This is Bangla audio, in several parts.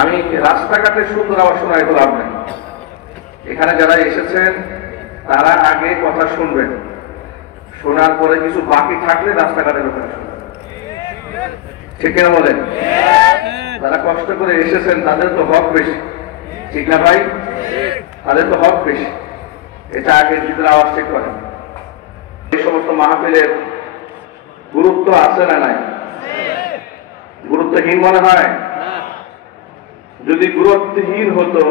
আমি রাস্তাঘাটে সুন্দর আওয়াজ শোনাই তো লাভ নেই। এখানে যারা এসেছেন তারা আগে কথা শুনবেন, শোনার পরে কিছু বাকি থাকলে রাস্তাঘাটে কথা শুনবেন, ঠিক কিনা বলেন? যারা কষ্ট করে এসেছেন তাদের তো হক বেশি, ঠিক না ভাই? তাদের তো হক বেশি, এটা আগে নিজের আওয়াজ ঠিক করেন। এই সমস্ত মাহফিলের গুরুত্ব আছে না নাই? গুরুত্বহীন মনে হয়? যদি গুরুত্বহীন হতো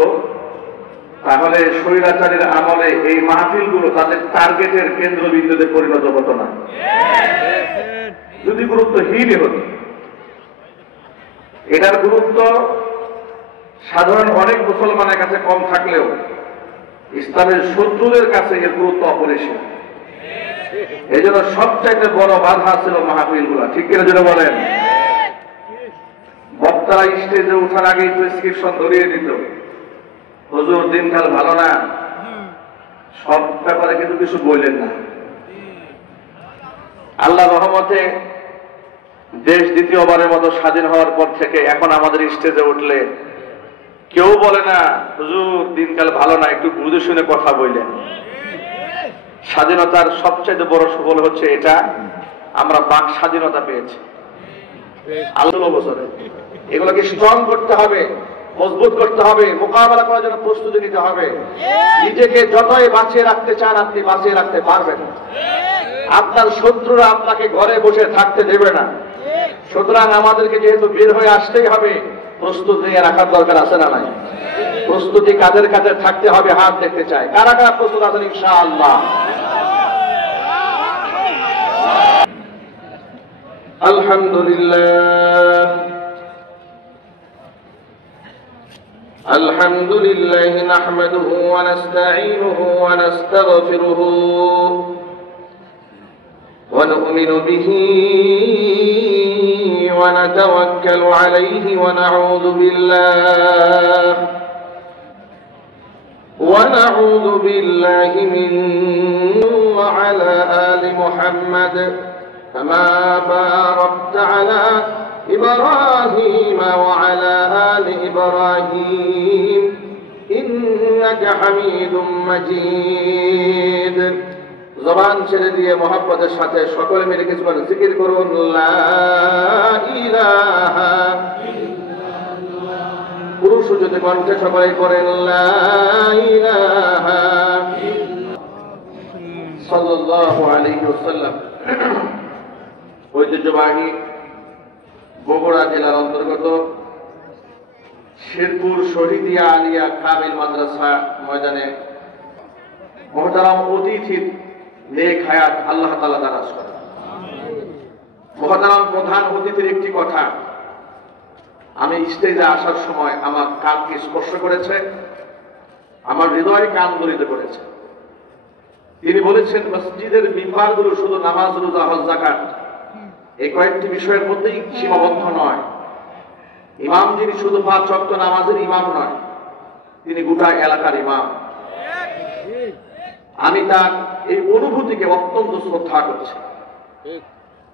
তাহলে স্বৈরাচারীর আমলে এই মাহফিলগুলো তাদের টার্গেটের কেন্দ্রবিন্দুতে পরিণত হতো না। যদি গুরুত্বহীন হতো, এটার গুরুত্ব সাধারণ অনেক মুসলমানের কাছে কম থাকলেও ইসলামের শত্রুদের কাছে এর গুরুত্ব অপরিসীম। এই জন্য সবচাইতে বড় বাধা ছিল মাহফিলগুলো, ঠিক কিনা যেটা বলেন? বক্তারা স্টেজে ওঠার আগেই প্রেসক্রিপশন ধরিয়ে দিত, হুজুর দিনকাল ভালো না, সব ব্যাপারে কিন্তু কিছু বললেন না। আল্লাহ রহমতে দেশ দ্বিতীয়বারের মতো স্বাধীন হওয়ার পর থেকে এখন আমাদের স্টেজে উঠলে কেউ বলে না হুজুর দিনকাল ভালো না, একটু বুঝে শুনে কথা বললেন। স্বাধীনতার সবচেয়ে বড় সুফল হচ্ছে এটা, আমরা বাক স্বাধীনতা পেয়েছি 16 বছরে। এগুলোকে স্ট্রং করতে হবে, মজবুত করতে হবে, মোকাবেলা করার জন্য প্রস্তুতি নিতে হবে। নিজেকে যতই বাঁচিয়ে রাখতে চান আপনি বাঁচিয়ে রাখতে পারবেন। আপনার শত্রুরা আপনাকে ঘরে বসে থাকতে দেবে না। সুতরাং আমাদেরকে যেহেতু বের হয়ে আসতেই হবে, প্রস্তুতি নিয়ে রাখার দরকার আছে না নাই? প্রস্তুতি কাদের কাছে থাকতে হবে হাত দেখতে চাই। কারা কারা প্রস্তুত আছেন ইনশাআল্লাহ? আলহামদুলিল্লাহ আলহামদুলিল্লাহ নাহমাদুহু ওয়া নাস্তাঈনুহু ওয়া নাস্তাগফিরুহু ওয়া নু'মিনু বিহি ওয়া নাতাওয়াক্কালু আলাইহি ওয়া নাউযু বিল্লাহি মিন ওয়া আলা আলি মুহাম্মাদ كما باركت على إبراهيم وعلى آل إبراهيم إنك حميد مجيد। জবান ছেড়ে দিয়ে মোহাব্বতের সাথে সকলে মিলে কিছু জিকির করুন, লা ইলাহা ইল্লাল্লাহ। পুরুষ যদি কণ্ঠে সকলে করেন লা ইলাহা সাল্লাল্লাহু আলাইহি ওয়াসাল্লাম। ঐতিহ্যবাহী বগুড়া জেলার অন্তর্গত শেরপুর শহীদিয়া আলিয়া কামিল মাদ্রাসা ময়দানে মহতারাম অতিথির নেক হায়াত আল্লাহ তাআলা দারাজ করেন। মহতারাম প্রধান অতিথির একটি কথা আমি স্টেজে আসার সময় আমার কানকে স্পর্শ করেছে, আমার হৃদয়কে আন্দোলিত করেছে। তিনি বলেছেন মসজিদের মিম্বারগুলো শুধু নামাজ, রোজা, হজ, যাকাত এই কয়েকটি বিষয়ের মধ্যেই সীমাবদ্ধ নয়। ইমাম যিনি শুধু 5 ওয়াক্ত নামাজের ইমাম নয়, তিনি গোটা এলাকার ইমাম। আমি তার এই অনুভূতিকে অত্যন্ত শ্রদ্ধা করছি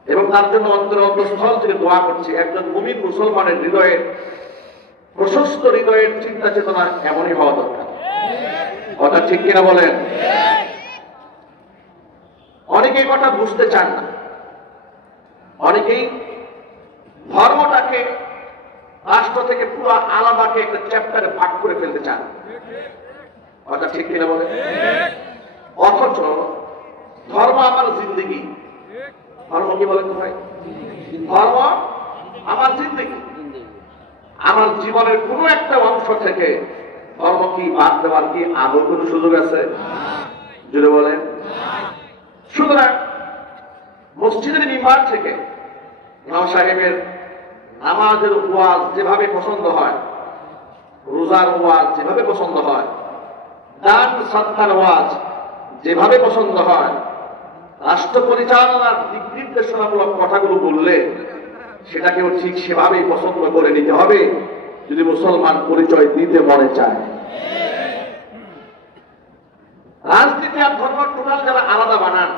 এবং তার জন্য অন্তরস্থল থেকে দোয়া করছি। একজন মুমিন মুসলমানের হৃদয়ের প্রশস্ত হৃদয়ের চিন্তা চেতনা এমনই হওয়া দরকার। কথা ঠিক কিনা বলেন? অনেকেই কথা বুঝতে চান না, অনেকেই ধর্মটাকে রাষ্ট্র থেকে পুরো আলাদাকে একটা চ্যাপ্টারে ভাগ করে ফেলতে চান। কথা ঠিক কিনা বলেন? অথচ ধর্ম আমার জিন্দেগি। ধর্ম কি বলেন তো ভাই? ধর্ম আমার জিন্দেগি। আমার জীবনের কোনো একটা অংশ থেকে ধর্ম কি বাদ দেওয়ার কি আদৌ কোনো সুযোগ আছে? জুড়ে বলেন। সুতরাং মসজিদের মিম্বার থেকে ইমাম সাহেবের নামাজের ওয়াজ যেভাবে পছন্দ হয়, রোজার ওয়াজ যেভাবে পছন্দ হয়, দান সাদকার ওয়াজ যেভাবে পছন্দ হয়, রাষ্ট্র পরিচালনার দিক নির্দেশনামূলক কথাগুলো বললে সেটাকেও ঠিক সেভাবেই পছন্দ করে নিতে হবে যদি মুসলমান পরিচয় দিতে মনে চায়। রাজনীতি আর ধর্ম টোটাল যারা আলাদা বানান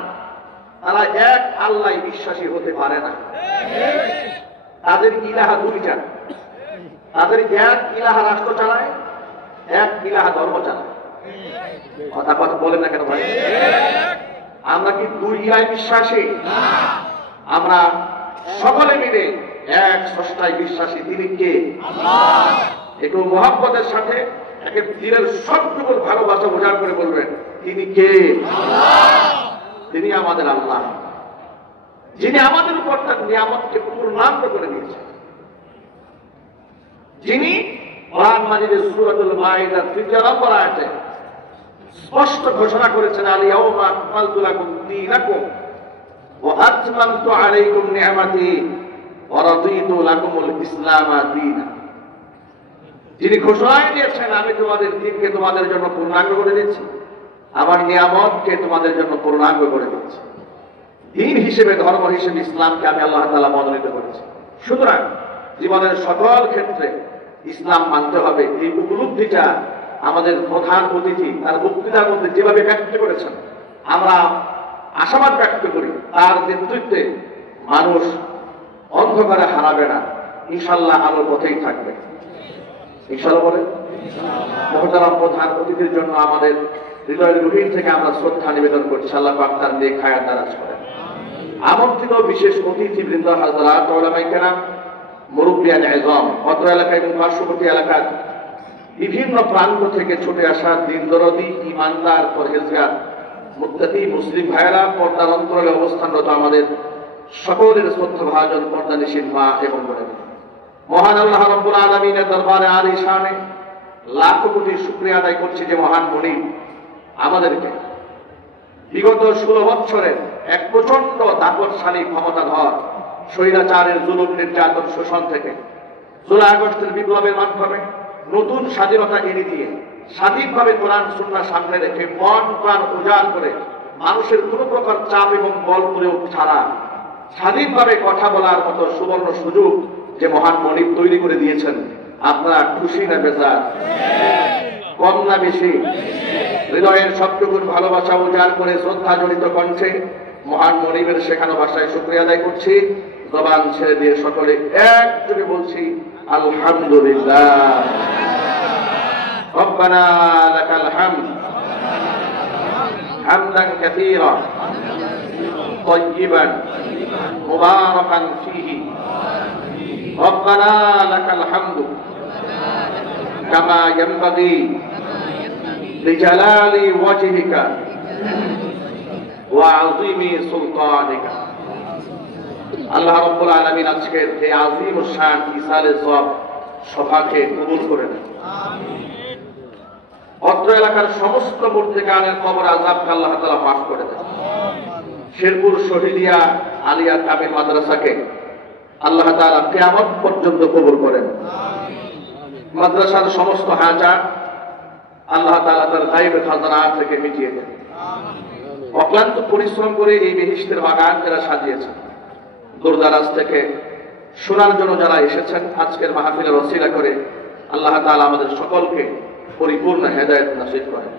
তারা এক আল্লাহ বিশ্বাসী হতে পারে না। তাদের ইলাহা দুইটা, তাদের এক ইলাহা রাষ্ট্র চালায়, এক ইলাহা ধর্ম চালায়। কথা কথা বলেন না কেন ভাই? আমরা কি দুই ইলাহায় বিশ্বাসী? আমরা সকলে মিলে এক স্রষ্টায় বিশ্বাসী। তিনি কে? একটু মোহাব্বতের সাথে একে দিলের সবটুকু ভালোবাসা উজাড় করে বলবেন, তিনি কে? তিনি আমাদের আল্লাহ, যিনি আমাদের উপর তার নিয়ামতকে পূর্ণাঙ্গ করে দিয়েছেন, যিনি কোরআন মাজিদের সূরাতুল মাইদার ৩ নম্বর আয়াতে স্পষ্ট ঘোষণা করেছেন, আল ইয়াউমা আকমালতু লাকুম দীনাকুম ওয়া আতমামতু আলাইকুম নি'মাতি ওয়া রাদিতু লাকুমুল ইসলাম দীনা। যিনি ঘোষণা দিয়েছেন, আমি তোমাদের দ্বীনকে তোমাদের জন্য পূর্ণাঙ্গ করে দিচ্ছি, আমার নিয়ামতকে তোমাদের জন্য পূর্ণাঙ্গ করে দিচ্ছি। দ্বীন হিসেবে, ধর্ম হিসেবে ইসলামকে আমি আল্লাহ তাআলা মনোনীত করেছি। সুতরাং জীবনের সকল ক্ষেত্রে ইসলাম মানতে হবে। এই উপলব্ধিটা আমাদের প্রধান অতিথি তার বক্তৃতার মধ্যে যেভাবে ব্যক্ত করেছেন, আমরা আশাবাদ ব্যক্ত করি তার নেতৃত্বে মানুষ অন্ধকারে হারাবে না, ইনশাল্লাহ আলোর পথেই থাকবে। ইনশাল্লাহ বলে মহতারাম প্রধান অতিথির জন্য আমাদের হৃদয়ের গভীর থেকে আমরা শ্রদ্ধা নিবেদন করছি। আল্লাহ পাক তার নেক হায়াত দারাজ করেন। আমন্ত্রিত বিশেষ অতিথিবৃন্দ, হাজরাত, উলামায়ে কেরাম, মুরব্বিয়ান আযম, অত্র এলাকা এবং পার্শ্ববর্তী এলাকার বিভিন্ন প্রান্ত থেকে ছুটে আসা দিন দরদি, ইমানদার, পরহেজগার, মুত্তাকি মুসলিম ভাইয়েরা, পর্দার অন্তরালে অবস্থানরত আমাদের সকলের শ্রদ্ধাভাজন পর্দানিশীন মা এবং বোনেরা, মহান আল্লাহ রাব্বুল আলামিনের দরবারে আলিশানে লাখো কোটি শুকরিয়া আদায় করছি যে মহান মুনিব আমাদেরকে বিগত 16 বছরের এক প্রচন্ড দাপটশালী ক্ষমতাধর স্বৈরাচারের জুলুম, নির্যাতন, শোষণ থেকে জুলাই আগস্টের বিপ্লবের মাধ্যমে নতুন স্বাধীনতা এনে দিয়ে স্বাধীনভাবে কোরআন সুন্নাহ সামনে রেখে মন প্রাণ উজাড় করে মানুষের কোনো প্রকার চাপ এবং বল প্রয়োগ ছাড়া স্বাধীনভাবে কথা বলার মতো সুবর্ণ সুযোগ যে মহান মনিব তৈরি করে দিয়েছেন, আপনারা খুশি না বেজার? কম না বেশি? হৃদয়ের সবটুকুর ভালোবাসা উজাড় করে শ্রদ্ধা জড়িত কণ্ঠে মহান মনিবের শেখানো ভাষায় শুকরিয়া আদায় করছি। জবান ছেড়ে দিয়ে সকলে একযোগে বলছি আলহামদুলিল্লাহ। রব্বানা লাকাল হামদ হামদান কাসীরা তাইয়িবান মুবারাকান ফীহি। রব্বানা লাকাল হামদু কামা ইয়ানবাগী লিজালালি ওয়াজহিকা ওয়া আযীমি সুলতানিকা। আল্লাহ রাব্বুল আলামিন আজকের এই আযীম শান ইসালে সভাকে কবুল করে নেন। অত্র এলাকার সমস্ত মুর্তেকানের কবর আযাবকে আল্লাহ তাআলা মাফ করে দেন। শেরপুর শহীদিয়া আলিয়া কামিল মাদ্রাসাকে আল্লাহ তাআলা কিয়ামত পর্যন্ত কবুল করেন। মাদ্রাসার সমস্ত হাজাত আল্লাহ তাআলা তার গায়বের খাজানা থেকে মিটিয়ে দেন। অক্লান্ত পরিশ্রম করে এই বেহেশতের বাগান যারা সাজিয়েছেন, দূরদারাজ থেকে শোনার জন্য যারা এসেছেন, আজকের মাহফিলের ওসিলা করে আল্লাহ তাআলা আমাদের সকলকে পরিপূর্ণ হেদায়েত নসিব করেন।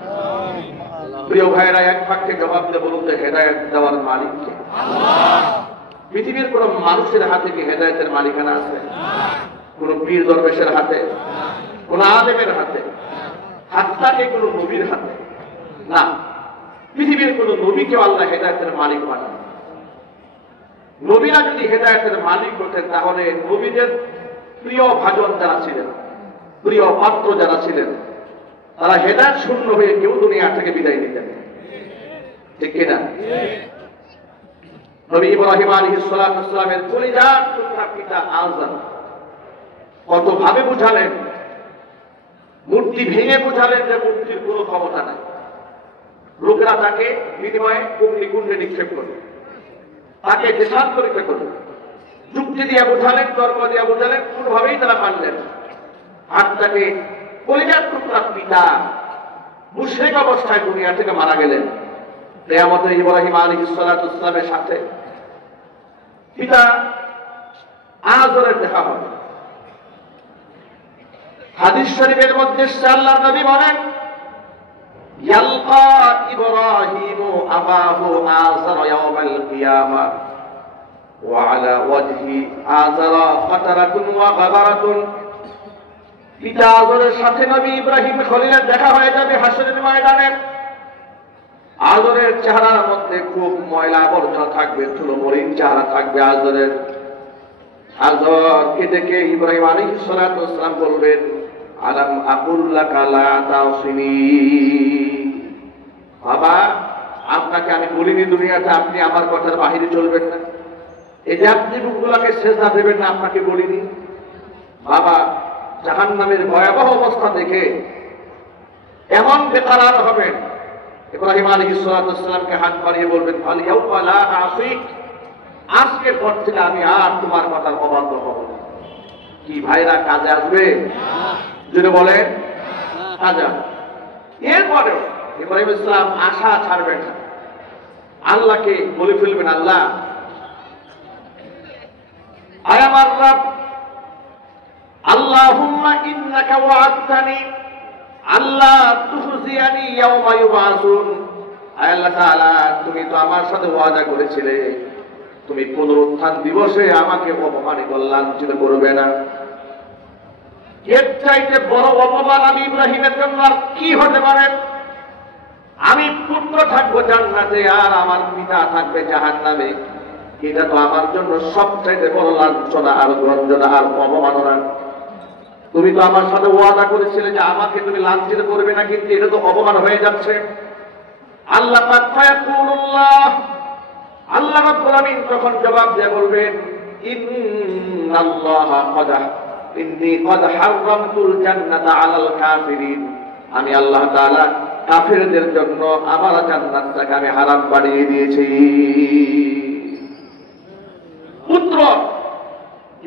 প্রিয় ভাইয়েরা, এক বাক্যে জবাব দিয়ে বলুন যে হেদায়েত দেওয়ার মালিক কে? পৃথিবীর কোন মানুষের হাতে কি হেদায়েতের মালিকানা আছে? কোন পীর দরবেশের হাতে? কোন আলেমের হাতে? হাত্তাকে কোন নবীর হাতে? না, পৃথিবীর কোন নবীকেও আল্লাহ হেদায়েতের মালিক বানান। নবীরা যদি হেদায়েতের মালিক হতেন, তাহলে নবীদের প্রিয় ভাজন যারা ছিলেন, প্রিয় পাত্র যারা ছিলেন, তারা হেদায়েত শূন্য হয়ে কেউ দুনিয়া থেকে বিদায় নিতেন, ঠিক কিনা? নবী ইব্রাহিম আলাইহিস সালামের কলিজার টুকরা পিতা আযর কত ভাবে বুঝালেন, মূর্তি ভেঙে বুঝালেন যে মূর্তির কোনো ক্ষমতা নাই। লোকেরা তাকে বিনিময়ে অগ্নিকুণ্ডে নিক্ষেপ করবে, তাকে দেশান্তরিত করবে। যুক্তি দিয়ে বোঝালেন, তর্ক দিয়ে বোঝালেন, কোনোভাবেই তারা মানলেন। আর তাকে কলিজার টুকরা পিতা মুশরিক অবস্থায় দুনিয়া থেকে মারা গেলেন। কিয়ামতে ইব্রাহিম আলাইহিস সালামের সাথে পিতা আযরের দেখা হবে। হাদিস শরীফের মধ্যে আল্লাহর নবী বলেন, ইয়ালকা ইব্রাহিমু আবাহু আযর ইয়াওমাল কিয়ামা ওয়া আলা ওয়াজহি আযরা ফাতারাতুন ওয়া গাবারাতুন পিতা আজরের সাথে নবী ইব্রাহিম খলিলের দেখা হয়ে যাবে হাসরের ময়দানে। আজরের চেহারার মধ্যে খুব ময়লা আবর্জনা থাকবে, ধুলো মলিন চেহারা থাকবে আজরের। আজরকে দেখে ইব্রাহিম আলাইহিস সালাতু ওয়াস সালাম বলবেন, আলাম আকুল লাকা লা তাসিনি, বাবা আপনাকে আমি বলিনি দুনিয়াতে আপনি আমার কথার বাহিরে চলবেন না, এই যে আপনি বুকগুলাকে সেজদা দেবেন না আপনাকে বলিনি? বাবা জাহান্নামের ভয়াবহ অবস্থা দেখে এমন বেকারার হবেন, ইব্রাহিম আলাইহিস সালাতু ওয়াস সালামকে হাত বাড়িয়ে বলবেন, ফাল ইয়াউমা লা আসিক, আজকের পর থেকে আমি আর তোমার কথার অবাধ্য হব না। কি ভাইরা কাজে আসবে? যদি বলেন কাজে আসবে। এরপরেও ইব্রাহিম ইসলাম আশা ছাড়বেন না, আল্লাহকে বলে ফেলবেন, আল্লাহ আয় আমার রব, আল্লাহুম্মা ইন্নাকা ওয়া'আদতানি আল্লা তুখজিয়ানি ইয়াওমা ইউবআসুন, আয় আল্লাহ তাআলা তুমি তো আমার সাথে ওয়াদা করেছিলে তুমি পুনরুত্থান দিবসে আমাকে অপমানিত লাঞ্ছিত করবে না। এর চাইতে বড় অপমান আমি ইব্রাহিমের জন্য আর কি হতে পারে? আমি পুত্র থাকবো জান্নাতে আর আমার পিতা থাকবে জাহান্নামে, এটা তো আমার জন্য সবচাইতে বড় লাঞ্ছনা আর গঞ্জনা আর অপমাননা। তুমি তো আমার সাথে ওয়াদা করেছিলে যে আমাকে তুমি লাঞ্ছিত করবে না, কিন্তু এটা তো অপমান হয়ে যাচ্ছে। আল্লাহ পাক ফায়াকুলুল্লাহ, আল্লাহ রাব্বুল আমিন তখন জবাব দিয়ে বলবেন, ইন্নাল্লাহা ইন্নী ক্বাদ হারামতুল জান্নাতা আলাল কাফিরিন, আমি আল্লাহ তাআলা কাফেরদের জন্য আমার জান্নাতটাকে আমি হারাম বানিয়ে দিয়েছি। পুত্র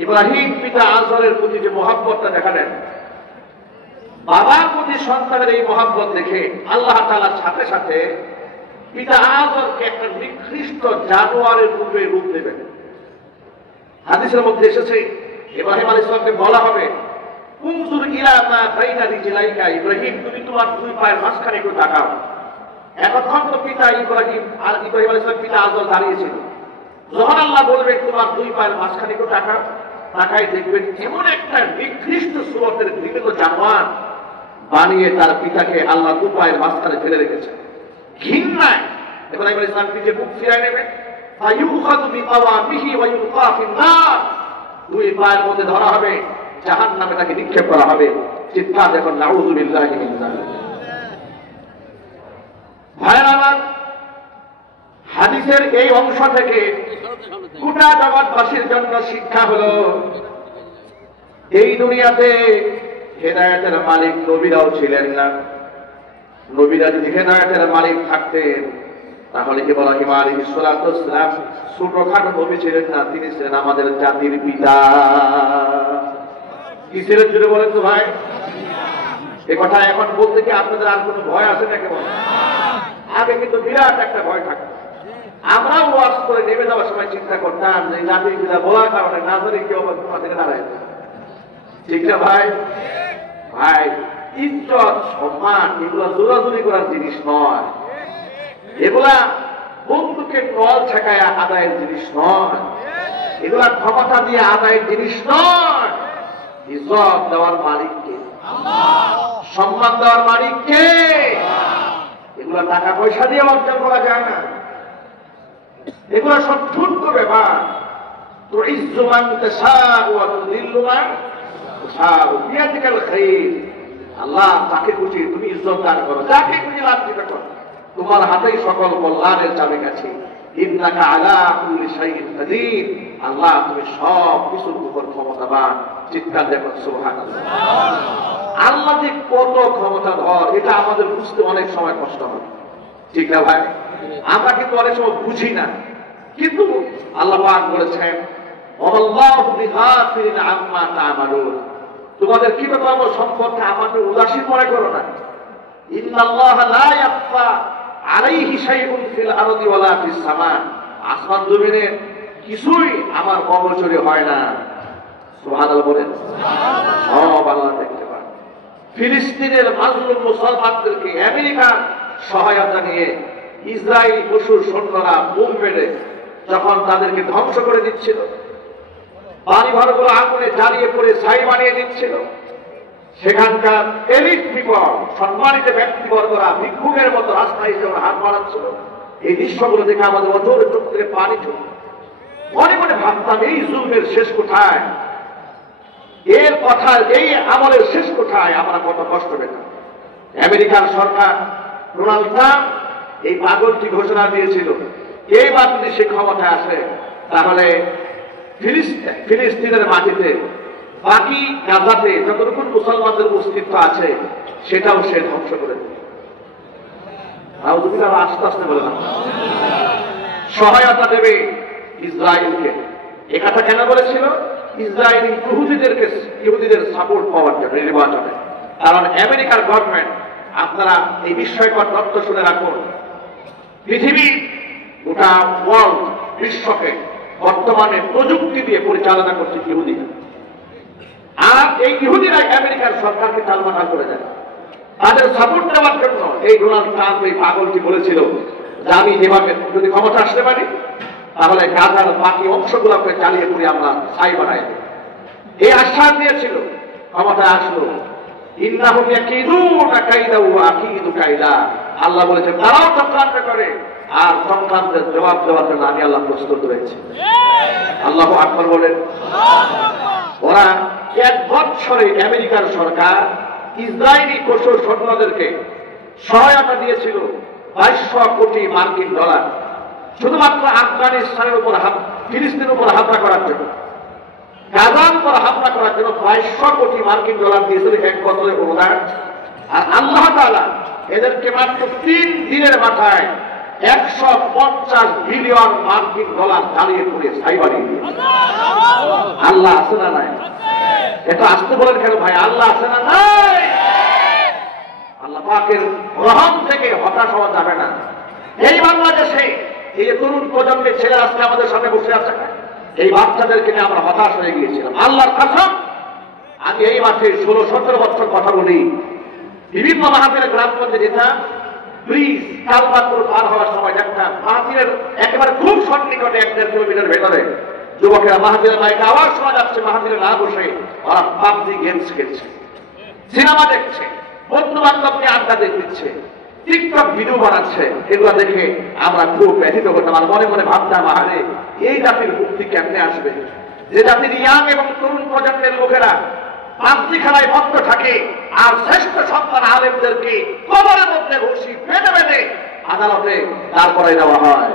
ইব্রাহিম পিতা আজরের প্রতি যে মহব্বতটা দেখালেন, বাবার প্রতি সন্তানের এই মহব্বত দেখে আল্লাহ তাআলার সাথে সাথে পিতা আজরকে একটা নিকৃষ্ট জানোয়ারের রূপে রূপ দেবেন। হাদিসের মধ্যে এসেছে ইব্রাহিম আলাইহিস সালামকে বলা হবে, কুনজুর ইলা মা বাইনা রিজলাইকা, ইব্রাহিম তুমি তোমার দুই পায়ের মাঝখানে একটু তাকাও। এতক্ষণ তো পিতা ইব্রাহিম আলাইহিস সালাম পিতা আজর দাঁড়িয়েছিল, যখন আল্লাহ বলবেন তোমার দুই পায়ের মাঝখানে একটু তাকাও, তাকাই দেখবেন এমন একটা নিকৃষ্ট সুরতের ঘৃণিত জানোয়ার বানিয়ে তার পিতাকে আল্লাহ দু পায়ের মাঝখানে ফেলে রেখেছে। ঘৃণায় ইব্রাহিম আলাইহিস সালাম নিজে মুখ ফিরিয়ে নেবেন, ফায়ুখাযু বিকাওয়ামিহি ওয়া ইউলকা ফিন-নার, দুই পায়ের মধ্যে ধরা হবে, জাহান্নামে তাকে নিক্ষেপ করা হবে। চিৎকার দেখুন, নাউযু বিল্লাহি মিন যালিক। ভাইরা আমার, হাদিসের এই অংশ থেকে গোটা জগৎবাসীর জন্য শিক্ষা হলো, এই দুনিয়াতে হেদায়েতের মালিক নবীরাও ছিলেন না। নবীরা যদি হেদায়েতের মালিক থাকতেন তাহলে ইব্রাহিম আলাইহিস সালাতু ওয়াস সালাম ছোটখাটো নবী ছিলেন না, তিনি ছিলেন আমাদের জাতির পিতা। কি ছিলেন যদি বলেন তো ভাই? এ কথা এখন বলতে কি আপনাদের আর কোনো ভয় আছে নাকি? আগে কিন্তু বিরাট একটা ভয় থাকতো। আমরাও ওয়াজ করে নেমে যাওয়ার সময় চিন্তা করতাম যে জাতির পিতা বলার কারণে না জানি কেউ থেকে দাঁড়ায়, ঠিক না ভাই? ভাই ইজ্জত সম্মান এগুলো জোরাজুরি করার জিনিস নয়, এগুলা বন্দুকের নল ঠেকায় আদায়ের জিনিস নয়, এগুলা ক্ষমতা দিয়ে আদায়ের জিনিস নয়। ইজ্জত দেওয়ার মালিককে, সম্মান দেওয়ার মালিককে, এগুলা টাকা পয়সা দিয়ে অর্জন করা যায় না, এগুলা সব ছোট্ট ব্যাপার। তো ইজ্জুমান তাশাউ ওয়া তুযিল্লু মান তাশাউ বিয়াদিকাল খায়র, আল্লাহ তাকে খুশি তুমি ইজ্জত দান করো, যাকে খুশি লাঞ্ছিত করো, তোমার হাতেই সকল কল্যাণের চাবিকাঠি। ইন্নাকা আলা কুল্লি শাইইন কাদির, আল্লাহ তুমি সব কিছুর উপর ক্ষমতাবান। চিৎকার দেখুন সুবহানাল্লাহ। আল্লাহ যে কত ক্ষমতাধর এটা আমাদের বুঝতে অনেক সময় কষ্ট হয়, ঠিক না ভাই? আমরা কিন্তু অনেক সময় বুঝি না, কিন্তু আল্লাহ পাক বলেছেন ওয়াল্লাহু বিগাফিরিন আম্মা তা'মালুন, তোমাদের কৃতকর্ম সম্পর্কে আমাকে উদাসীন মনে করো না। ইন্নাল্লাহা লা ইয়াখফা আলাইহি শাইউন ফিল আরদি ওয়ালা ফিস সামা, আসমান জমিনে কিছুই আমার অগোচরে হয় না। সুবহানাল্লাহ বলেন, সব আল্লাহ দেখতে পান। ফিলিস্তিনের মাজলুম মুসলমানদেরকে আমেরিকার সহায়তা নিয়ে ইসরায়েল পশুর সৈন্যরা বোম মেরে যখন তাদেরকে ধ্বংস করে দিচ্ছিল, বাড়িঘরগুলো আগুনে জ্বালিয়ে পড়ে ছাই বানিয়ে দিচ্ছিল, সেখানকার এলিট পিপল, সম্মানিত ব্যক্তিবর্গরা ভিক্ষুকের মতো রাস্তায় এসে হাত বাড়াচ্ছিল। এই দৃশ্যগুলো দেখে আমাদের অজর চোখ থেকে পানি চলল। মনে মনে ভাবতাম, এই জুলমের শেষ কোথায়, এর কথা, এই আমলের শেষ কোথায়, আমরা কত কষ্ট পেতাম। আমেরিকার সরকার ডোনাল্ড ট্রাম্প এই পাগলটি ঘোষণা দিয়েছিল, এইবার যদি সে ক্ষমতায় আসে তাহলে ফিলিস্তিনের মাটিতে, বাকি গাজাতে যতটুকু মুসলমানদের অস্তিত্ব আছে সেটাও সে ধ্বংস করে দেবে। আস্তে আস্তে বলে না, সহায়তা দেবে ইসরায়েলকে। এ কথা কেন বলেছিল? ইসরায়েল ইহুদিদের সাপোর্ট পাওয়ার জন্য নির্বাচনে। কারণ আমেরিকার গভর্নমেন্ট, আপনারা এই বিস্ময়কর তথ্য শুনে রাখুন, পৃথিবী গোটা ওয়ার্ল্ড, বিশ্বকে বর্তমানে প্রযুক্তি দিয়ে পরিচালনা করছে ইহুদিরা। আর এই ইহুদিরাই আমেরিকার সরকারকে টালমাটাল করে দেয়। তাদের সাপোর্ট দেওয়ার জন্য এই ডোনাল্ড ট্রাম্প এই পাগলটি বলেছিল যে আমি এভাবে যদি ক্ষমতা আসতে পারি তাহলে গাজার বাকি অংশগুলোকে চালিয়ে পড়ে আমরা ছাই বানাই দেব। এই আশ্বাস দিয়েছিল, ক্ষমতায় আসলো। ইন্নাহুম ইয়াকিদুনা কাইদা ওয়া আকিদু কাইদা। আল্লাহ বলেছেন তারাও চক্রান্ত করে, আর চক্রান্তের জবাব দেওয়ার জন্য আমি আল্লাহ প্রস্তুত রয়েছি। আল্লাহু আকবার বলেন। ওরা এক বছরে আমেরিকার সরকার ইসরায়েলি কঠোর সৈন্যদেরকে সহায়তা দিয়েছিল 2200 কোটি মার্কিন ডলার, শুধুমাত্র আফগানিস্তানের উপর, ফিলিস্তিনের উপর হামলা করার জন্য, গাজার উপর হামলা করার জন্য 2200 কোটি মার্কিন ডলার দিয়েছিল এক বছরের অনুদান। আর আল্লাহ তাআলা এদেরকে মাত্র 3 দিনের মাথায় 150 বিলিয়ন মার্কিন ডলার জ্বালিয়ে পুড়ে ছাই বানিয়ে দিয়েছে। আল্লাহ আছে না নাই? এটা আসতে বলেন কেন ভাই? আল্লাহ আছে না নাই? আল্লাহ পাকের রহম থেকে হতাশ হওয়া যাবে না। এই বাংলাদেশে এই যে তরুণ প্রজন্মের ছেলেরা আজকে আমাদের সামনে বসে আছে, এই বাচ্চাদেরকে নিয়ে আমরা হতাশ হয়ে গিয়েছিলাম। আল্লাহর কসম, আমি এই মাঠে 16-17 বছর কথা বলি, বিভিন্ন মাহফিলে গ্রামগঞ্জে যেতাম, ব্রিজ কালমাত্র পার হওয়ার সময় দেখতাম মাহফিলের একেবারে খুব সন্নিকটে 1-1.5 কিলোমিটার ভেতরে যুবকেরা মাহফিলের মাইকে আওয়াজ শোনা যাচ্ছে, মাহফিলে না বসে ওরা পাবজি গেমস খেলছে, সিনেমা দেখছে, বন্ধু বান্ধব নিয়ে আড্ডা দিচ্ছে, টিকটক ভিডিও বানাচ্ছে। এগুলো দেখে আমরা খুব ব্যথিত হতাম। আর মনে মনে ভাবতাম, আরে এই জাতির মুক্তি কেমনে আসবে, যে জাতির ইয়াং এবং তরুণ প্রজন্মের লোকেরা পাবজি খেলায় মত্ত থাকে, আর শ্রেষ্ঠ সন্তান আলেমদেরকে কবরের মধ্যে ঘুষি বেঁধে বেঁধে আদালতে দাঁড় করাই দেওয়া হয়।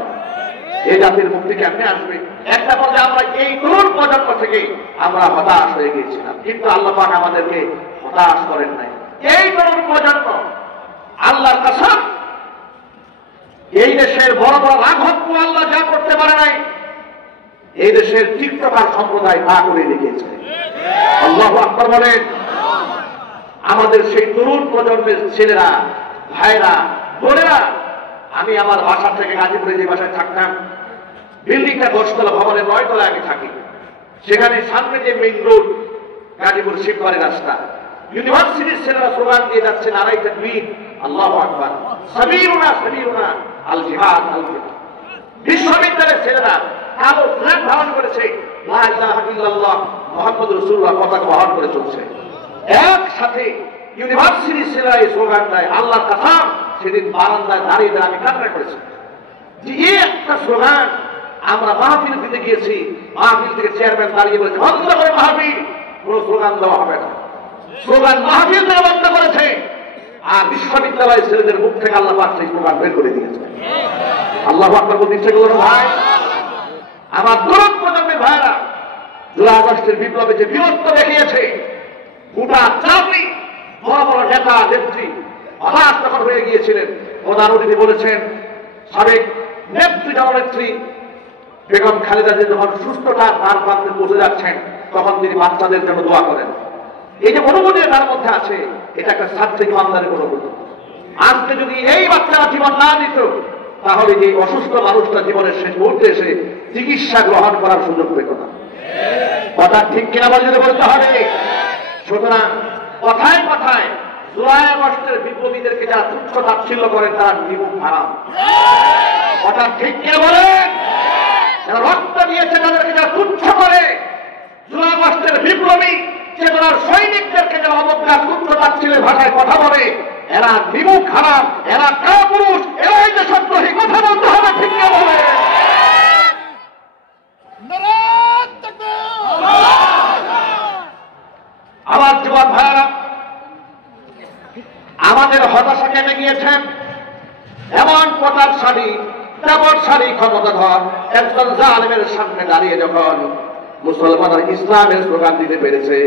এই জাতির মুক্তি কেমনে আসবে? একটা পর্যায়ে আমরা এই তরুণ প্রজন্ম থেকে আমরা হতাশ হয়ে গিয়েছিলাম, কিন্তু আল্লাহ পাক আমাদেরকে হতাশ করেন নাই। এই তরুণ প্রজন্ম, আল্লাহর কসম, এই দেশের বড় বড় রাঘব আল্লাহ যা করতে পারে নাই, এই দেশের টিকটকার সম্প্রদায় তা করে দেখিয়েছে। আল্লাহু আকবার বলেন। আমাদের সেই তরুণ প্রজন্মের ছেলেরা, ভাইরা, বোনেরা, আমি আমার বাসা থেকে গাজীপুরে যে বাসায় থাকতাম, বিল্ডিংটা 10 তলা, ভবনের 9 তলায় আমি থাকি। সেখানে সামনে যে মেইন রোড, গাজীপুর শিববাড়ি রাস্তা, ইউনিভার্সিটির ছেলেরা স্লোগান দিয়ে যাচ্ছে নারায়ে তাকবীর, আল্লাহু আকবার, সাবিরুনা সাবিরুনা আল জিহাদ আল জিহাদ। বিশ্ববিদ্যালয়ের ছেলেরা কালো ফ্ল্যাগ ধারণ করেছে, লা ইলাহা ইল্লাল্লাহ মুহাম্মাদুর রাসূলুল্লাহ পতাকা বহন করে চলছে। একসাথে ইউনিভার্সিটির ছেলেরা এই স্লোগান দেয়। আল্লাহর কসম, সেদিন বারান্দায় দাঁড়িয়ে দাঁড়িয়ে আমি কান্না করেছি যে এই একটা স্লোগান। আমরা মাহফিল দিতে গিয়েছি, মাহফিল থেকে চেয়ারম্যান দাঁড়িয়ে বলেছে বন্ধ করে মাহফিল, কোনো স্লোগান দেওয়া হবে না। স্লোগান মাহফিল দেওয়া বন্ধ করেছে, আর বিশ্ববিদ্যালয়ের ছেলেদের মুখ থেকে আল্লাহ পাক সেই স্লোগান বের করে দিয়েছে। আল্লাহু আকবার বলতে ইচ্ছে করলো ভাই। আমার তরুণ প্রজন্মের ভাইরা, জুলাই আগস্টের বিপ্লবে যে বীরত্ব দেখিয়েছে, গোটা জাতি, বড় বড় নেতা নেত্রী হতাশ তখন হয়ে গিয়েছিলেন। প্রধান অতিথি বলেছেন, সাবেক নেত্রী, জননেত্রী বেগম খালেদা জিয়া যখন সুস্থতা তার প্রান্তে পৌঁছে যাচ্ছেন, তখন তিনি বাচ্চাদের জন্য দোয়া করেন। এই যে অনুভূতি তার মধ্যে আছে, এটা একটা সাত্বিক ইমানদারের অনুভূতি। আজকে যদি এই বাচ্চারা জীবন না দিত, তাহলে যে অসুস্থ মানুষটা জীবনের শেষ মুহূর্তে এসে চিকিৎসা গ্রহণ করার সুযোগ পেত না। কথা ঠিক কিনা বলে যদি বলতে হবে। সুতরাং কথায় কথায় জুলাই আগস্টের বিপ্লবীদেরকে যারা তুচ্ছ তাচ্ছিল্য করেন, তারা নির্মম হারাম। কথা ঠিক কিনা বলেন? যারা রক্ত দিয়েছে তাদেরকে যারা তুচ্ছ করে, জুলাই আগস্টের বিপ্লবী চেতনার সৈনিকদেরকে যারা অবজ্ঞা কথা বলে এরা বিমুখ খারাপ, এরা কাপুরুষ, এরা এই দেশদ্রোহী, কথা বলতে হবে, ঠিক না বলে? আমার যুবক ভাইয়েরা, আমাদের হতাশা কেটে গিয়েছেন। এমন প্রতাপশালী, তেমনশালী ক্ষমতাধর একজন জালেমের সামনে দাঁড়িয়ে যখন মুসলমানরা ইসলামের স্লোগান দিতে পেরেছে,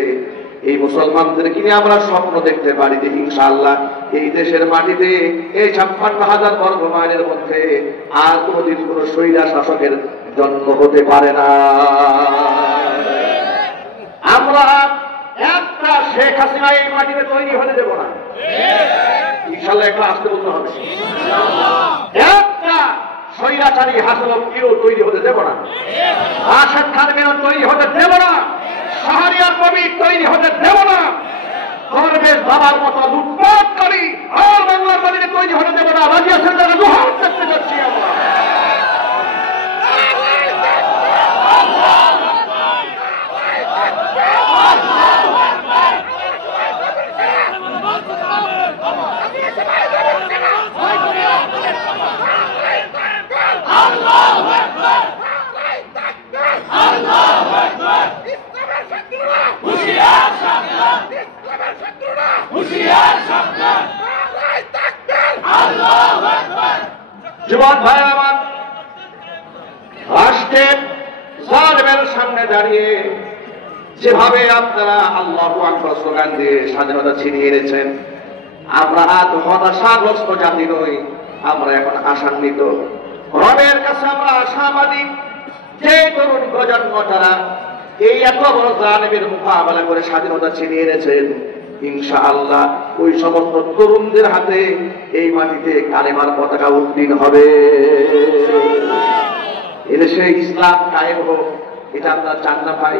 এই মুসলমানদেরকে নিয়ে আমরা স্বপ্ন দেখতে পারি যে ইনশাআল্লাহ এই দেশের মাটিতে এই 56,000 বর্গ মাইলের মধ্যে আর কোনদিন কোন স্বৈরা শাসকের জন্ম হতে পারে না। আমরা একটা শেখ হাসিনা এই মাটিতে তৈরি হতে দেব না, ইনশাআল্লাহ। একটা আসতে বলতে হবে, একটা স্বৈরাচারী হাসিনাকেও তৈরি হতে দেব না, রাশেদ খানকেও তৈরি হতে দেব না, শাহরিয়ার কবির তৈরি হতে দেব না, দরবেশ বাবার মতো লুটপাটকারী আর বাংলার মাটিতে তৈরি হতে দেব না। রাজিয়া সেন্টারে জোহার করতে যাচ্ছি আমরা। যুবক ভাই আমার, রাষ্ট্রের জালেমের সামনে দাঁড়িয়ে যেভাবে আপনারা আল্লাহু আকবার স্লোগান দিয়ে স্বাধীনতা ছিনিয়ে এনেছেন, আমরা আজ হতাশাগ্রস্ত জাতি নই, আমরা এখন আশান্বিত। রবের কাছে আমরা আশাবাদী যে তরুণ প্রজন্ম যারা এই এত বড় জালেমের মোকাবেলা করে স্বাধীনতা ছিনিয়ে এনেছেন, ইনশাআল্লাহ ওই সমস্ত তরুণদের হাতে এই মাটিতে কালেমার পতাকা উত্তীর্ণ হবে। এদেশে ইসলাম কায়েম হোক, এটা আপনারা চান না ভাই?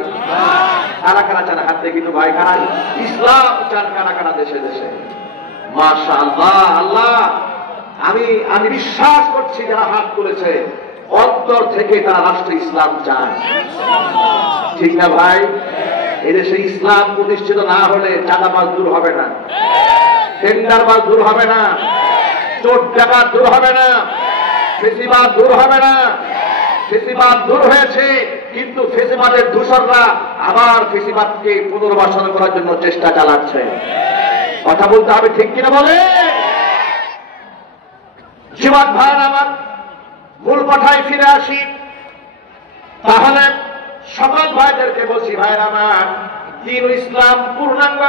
কারা কারা চান? হাত থেকে কিন্তু ভাই, কারা ইসলাম চান? কারা কারা দেশে দেশে? মাশাআল্লাহ, আল্লাহ, আমি বিশ্বাস করছি যারা হাত তুলেছে অন্তর থেকে তারা রাষ্ট্র ইসলাম চান, ঠিক না ভাই? এদেশে ইসলাম প্রতিষ্ঠিত না হলে চাঁদাবাজ দূর হবে না, টেন্ডারবাজ দূর হবে না, চোর ডাকাত দূর হবে না, ফেসিবাদ দূর হবে না। ফেসিবাদ দূর হয়েছে, কিন্তু ফেসিবাদের দূষররা আবার ফেসিবাদকে পুনর্বাসন করার জন্য চেষ্টা চালাচ্ছে। কথা বলতে হবে, ঠিক কিনা বলে? যুবক ভাইয়ের আমার, মূল কথায় ফিরে আসি। তাহলে সকল ভাইদেরকে বলছি, ভাইয়ের আমার, দ্বীন ইসলাম পূর্ণাঙ্গ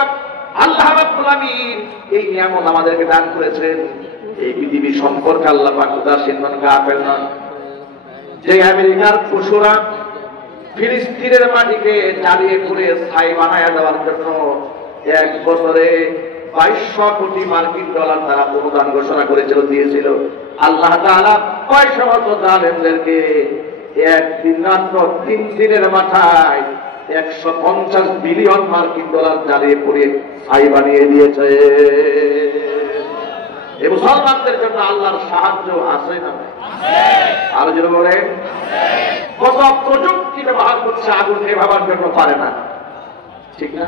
আল্লাহ রাব্বুল আমিন এই নিয়ামত আমাদেরকে দান করেছেন। এই পৃথিবী সম্পর্কে আল্লাহ পাক উদাসীন নন, গাফেল নন। যে আমেরিকার পশুরা ফিলিস্তিনের মাটিকে জ্বালিয়ে পুড়ে ছাই বানায় দেওয়ার জন্য 1 বছরে 2200 কোটি মার্কিন ডলার তারা অনুদান ঘোষণা করেছিল, দিয়েছিল, আল্লাহ তাআলা কয় সমস্ত জালেমদেরকে একদিন মাত্র 3 দিনের মাথায় 150 বিলিয়ন মার্কিন ডলার জ্বালিয়ে পুড়ে ছাই বানিয়ে দিয়েছে। এই মুসলমানদের জন্য আল্লাহর সাহায্য আছে না? আরো যেন বলেন, কত প্রযুক্তি ব্যবহার করছে আগুন নেভাবার জন্য, পারে না, ঠিক না?